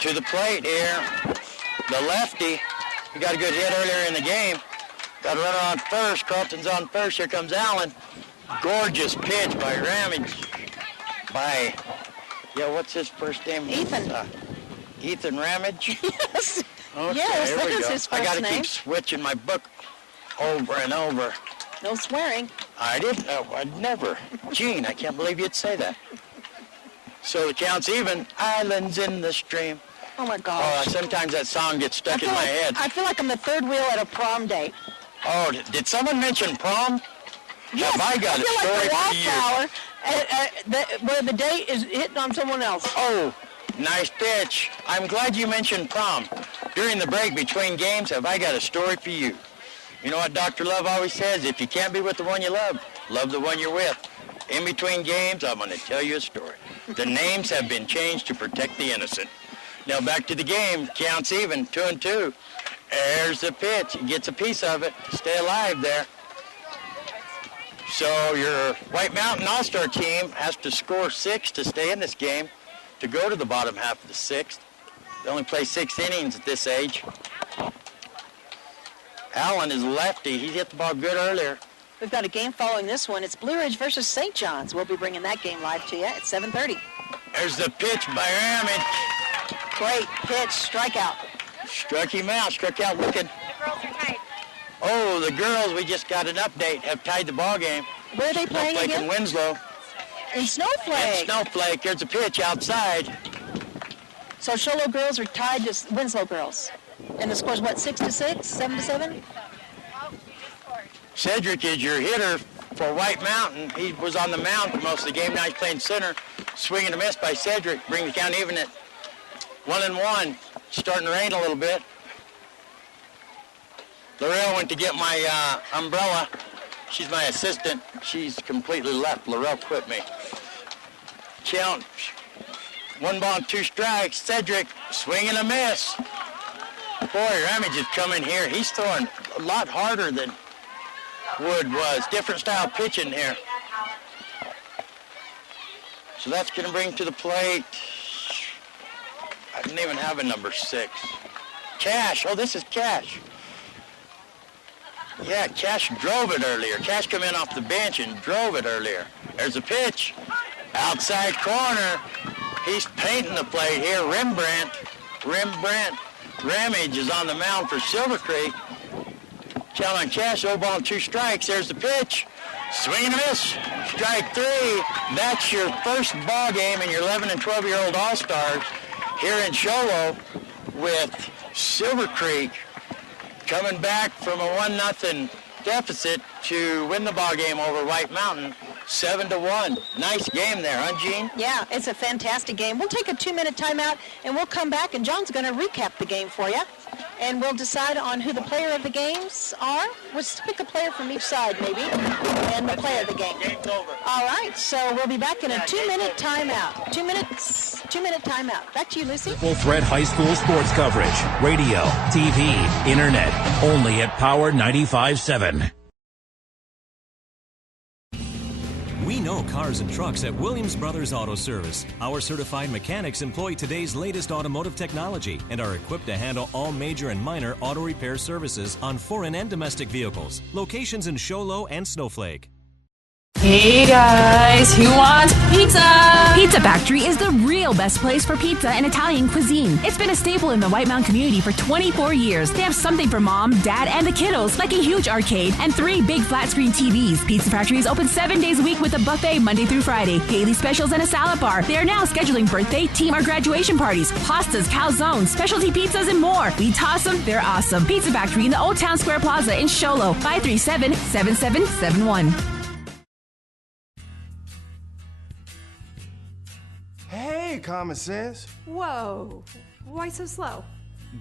to the plate here. The lefty. He got a good hit earlier in the game. Got a runner on first. Carlton's on first. Here comes Allen. Gorgeous pitch by Ramage. What's his first name? Ethan. Ethan Ramage? Yes. Okay, yes, here that we is go. his I first got to name. keep switching my book over and over. No swearing. I didn't. I'd never. Gene, I can't believe you'd say that. So the count's even. Islands in the stream. Oh, my gosh. Sometimes that song gets stuck in my head. I feel like I'm the third wheel at a prom date. Oh, did someone mention prom? Yes, Have I got a feel story like the for you? wallflower where the date is hitting on someone else. Oh, nice pitch. I'm glad you mentioned prom. During the break between games, have I got a story for you? You know what Dr. Love always says? If you can't be with the one you love the one you're with. In between games, I'm going to tell you a story. The names have been changed to protect the innocent. Now back to the game. Counts even, 2-2. There's the pitch. He gets a piece of it. Stay alive there. So your White Mountain All-Star team has to score 6 to stay in this game to go to the bottom half of the 6th. They only play 6 innings at this age. Allen is lefty. He hit the ball good earlier. We've got a game following this one. It's Blue Ridge versus St. John's. We'll be bringing that game live to you at 7:30. There's the pitch by Ramage. Great pitch, strikeout. Struck out looking. The girls are tied. Oh, the girls, we just got an update, have tied the ball game. Where are they playing Snowflake again? and Winslow. In Snowflake. In Snowflake, there's a pitch outside. So Sholo girls are tied to Winslow girls. And the score's what, 6-6, 7-7? Cedric is your hitter for White Mountain. He was on the mound for most of the game. Now he's playing center. Swing and a miss by Cedric. Bring the count even at 1-1. Starting to rain a little bit. Laurel went to get my umbrella. She's my assistant. She's completely left. Laurel quit me. Count. 1 ball, 2 strikes. Cedric, swing and a miss. Boy, Ramage is coming here. He's throwing a lot harder than Wood was. Different style pitching here. So that's going to bring to the plate. I didn't even have a number 6. Cash. Oh, this is Cash. Yeah, Cash drove it earlier. Cash came in off the bench and drove it earlier. There's a pitch. Outside corner. He's painting the plate here. Rembrandt Ramage is on the mound for Silver Creek. Count on Cash, 0 ball, 2 strikes. There's the pitch. Swing and a miss. Strike 3. That's your first ball game in your 11 and 12-year-old All-Stars here in Sholo with Silver Creek coming back from a 1-0 deficit to win the ball game over White Mountain, 7-1. Nice game there, huh, Gene? Yeah, it's a fantastic game. We'll take a 2-minute timeout, and we'll come back, and John's going to recap the game for you. And we'll decide on who the player of the games are. Let's pick a player from each side, maybe, and the player of the game. Game's over. All right, so we'll be back in a 2-minute timeout. 2-minute timeout. Back to you, Lucy. Full thread high school sports coverage. Radio, TV, internet. Only at Power 95.7. We know cars and trucks at Williams Brothers Auto Service. Our certified mechanics employ today's latest automotive technology and are equipped to handle all major and minor auto repair services on foreign and domestic vehicles. Locations in Sholo and Snowflake. Hey guys, who wants pizza? Pizza Factory is the real best place for pizza and Italian cuisine. It's been a staple in the White Mountain community for 24 years. They have something for mom, dad, and the kiddos, like a huge arcade and 3 big flat screen TVs. Pizza Factory is open 7 days a week with a buffet Monday through Friday, daily specials, and a salad bar. They are now scheduling birthday, team, or graduation parties, pastas, calzones, specialty pizzas, and more. We toss them, they're awesome. Pizza Factory in the Old Town Square Plaza in Sholo, 537-7771. Hey, Common Sense. Whoa, why so slow?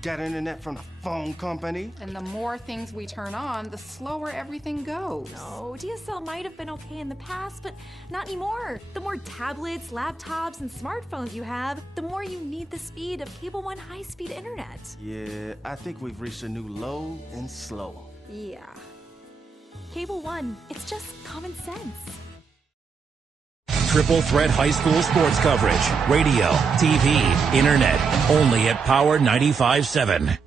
Got internet from the phone company? And the more things we turn on, the slower everything goes. No, DSL might have been okay in the past, but not anymore. The more tablets, laptops, and smartphones you have, the more you need the speed of Cable One high-speed internet. Yeah, I think we've reached a new low and slow. Yeah. Cable One, it's just common sense. Triple threat high school sports coverage. Radio, TV, internet. Only at Power 95.7.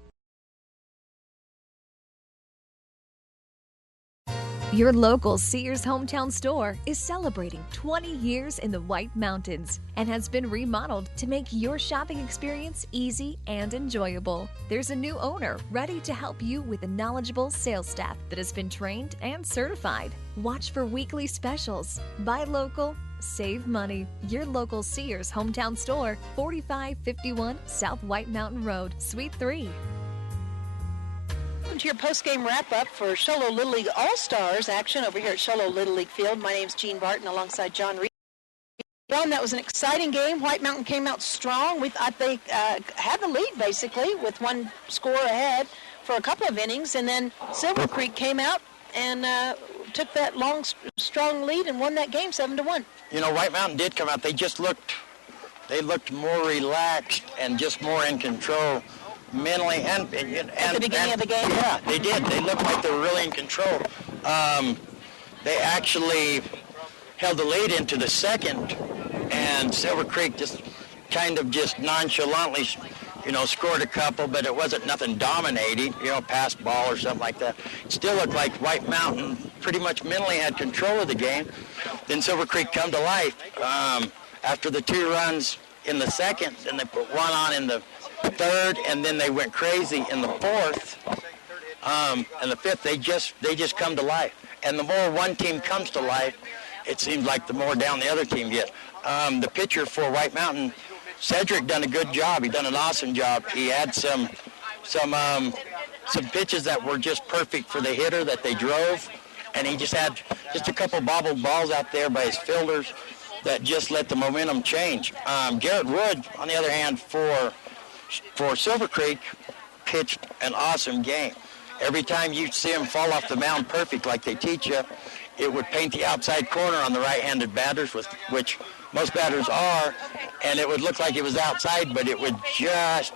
Your local Sears Hometown Store is celebrating 20 years in the White Mountains and has been remodeled to make your shopping experience easy and enjoyable. There's a new owner ready to help you with a knowledgeable sales staff that has been trained and certified. Watch for weekly specials. Buy local, save money. Your local Sears Hometown Store, 4551 South White Mountain Road, Suite 3. Welcome to your post-game wrap-up for Sholo Little League All-Stars action over here at Sholo Little League Field. My name's Jean Barton alongside John Reed. John, that was an exciting game. White Mountain came out strong. We thought they had the lead, basically, with 1 score ahead for a couple of innings, and then Silver Creek came out and took that long, strong lead and won that game 7-1. You know, White Mountain did come out. They looked more relaxed and just more in control mentally and at the beginning of the game? Yeah, they did. They looked like they were really in control. They actually held the lead into the second, and Silver Creek just kind of just nonchalantly, scored a couple, but it wasn't nothing dominating, pass ball or something like that. It still looked like White Mountain pretty much mentally had control of the game. Then Silver Creek come to life. after the 2 runs in the second, then they put 1 on in the third, and then they went crazy in the fourth. And the fifth, they just come to life. And the more one team comes to life, it seems like the more down the other team gets. The pitcher for White Mountain, Cedric, done a good job. He done an awesome job. He had some pitches that were just perfect for the hitter that they drove, and he just had just a couple bobbled balls out there by his fielders that just let the momentum change. Garrett Wood, on the other hand, for Silver Creek, pitched an awesome game. Every time you see him fall off the mound perfect like they teach you, it would paint the outside corner on the right-handed batters, which most batters are, and it would look like it was outside, but it would just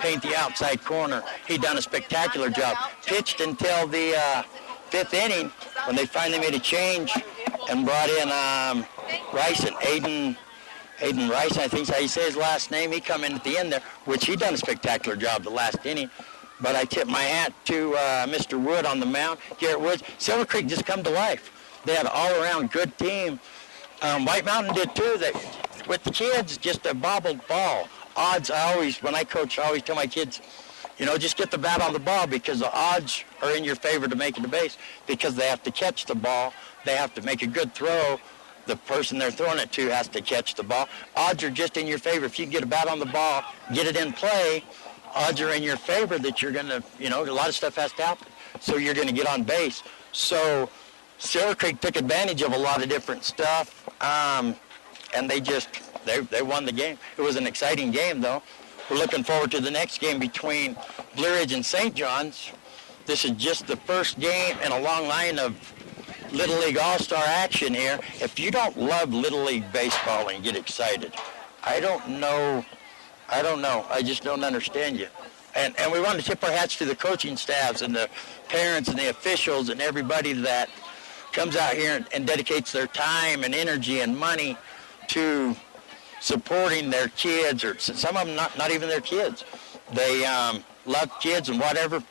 paint the outside corner. He done a spectacular job. Pitched until the 5th inning when they finally made a change and brought in Ryson, Aiden Rice, I think is how you say his last name. He come in at the end there, which he done a spectacular job the last inning. But I tip my hat to Mr. Wood on the mound, Garrett Woods. Silver Creek just come to life. They had an all-around good team. White Mountain did too. With the kids, just a bobbled ball. Odds, when I coach, I always tell my kids, just get the bat on the ball because the odds are in your favor to make it to base because they have to catch the ball. They have to make a good throw. The person they're throwing it to has to catch the ball. Odds are just in your favor. If you get a bat on the ball, get it in play, odds are in your favor that you're going to, a lot of stuff has to happen. So you're going to get on base. So Silver Creek took advantage of a lot of different stuff, and they won the game. It was an exciting game, though. We're looking forward to the next game between Blue Ridge and St. John's. This is just the first game in a long line of Little League All-Star action here. If you don't love Little League baseball and get excited, I don't know. I just don't understand you. And we want to tip our hats to the coaching staffs and the parents and the officials and everybody that comes out here and dedicates their time and energy and money to supporting their kids, or some of them not even their kids. They love kids and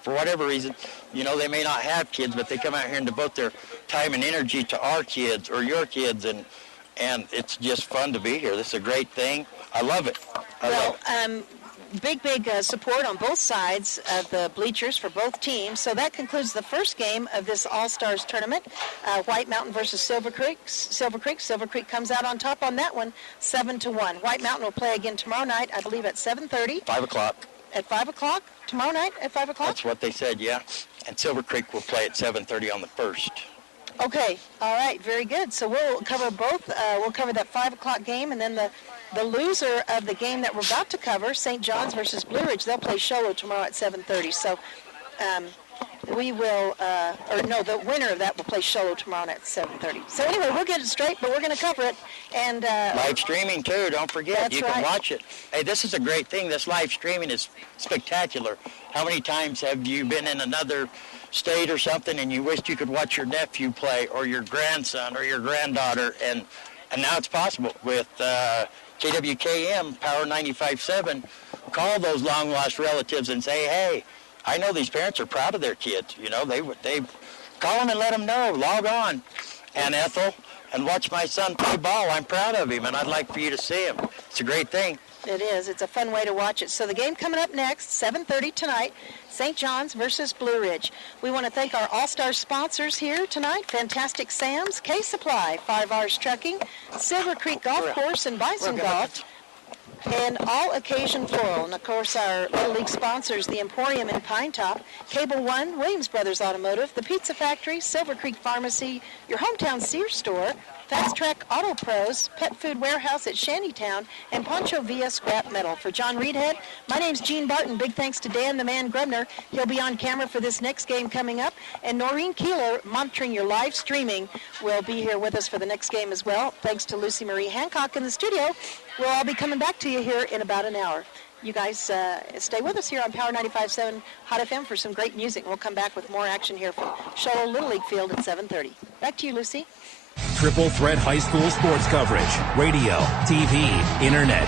for whatever reason, they may not have kids, but they come out here and devote their time and energy to our kids or your kids, and it's just fun to be here. This is a great thing. I love it. Big support on both sides of the bleachers for both teams. So that concludes the first game of this All-Stars tournament. White Mountain versus Silver Creek. Silver Creek comes out on top on that one, 7-1. White Mountain will play again tomorrow night, I believe, at 7:30. 5 o'clock. At 5 o'clock? Tomorrow night at 5 o'clock? That's what they said, yeah. And Silver Creek will play at 7:30 on the 1st. Okay. All right. Very good. So we'll cover both. We'll cover that 5 o'clock game, and then the loser of the game that we're about to cover, St. John's versus Blue Ridge, they'll play Sholo tomorrow at 7:30. So we will, the winner of that will play Sholo tomorrow night at 7:30. So anyway, we'll get it straight, but we're going to cover it. And live streaming too. Don't forget, you can right. watch it. Hey, this is a great thing. This live streaming is spectacular. How many times have you been in another state or something and you wished you could watch your nephew play or your grandson or your granddaughter, and now it's possible with KWKM Power 95.7. Call those long-lost relatives and say, hey, I know these parents are proud of their kids. They call them and let them know. Log on, Aunt Ethel, and watch my son play ball. I'm proud of him, and I'd like for you to see him. It's a great thing. It is. It's a fun way to watch it. So the game coming up next, 7:30 tonight, St. John's versus Blue Ridge. We want to thank our all-star sponsors here tonight, Fantastic Sam's, K-Supply, 5 R's Trucking, Silver Creek Golf Course and Bison Golf, and All Occasion Floral. And, of course, our Little League sponsors, the Emporium in Pine Top, Cable One, Williams Brothers Automotive, the Pizza Factory, Silver Creek Pharmacy, your hometown Sears store, Fast Track Auto Pros, Pet Food Warehouse at Shantytown, and Pancho Villa Scrap Metal. For John Reedhead, my name's Gene Barton. Big thanks to Dan the Man Grubner. He'll be on camera for this next game coming up. And Noreen Keeler, monitoring your live streaming, will be here with us for the next game as well. Thanks to Lucy Marie Hancock in the studio. We'll all be coming back to you here in about an hour. You guys stay with us here on Power 95.7 Hot FM for some great music. We'll come back with more action here from Sholo Little League Field at 7:30. Back to you, Lucy. Triple Threat High School sports coverage. Radio, TV, Internet.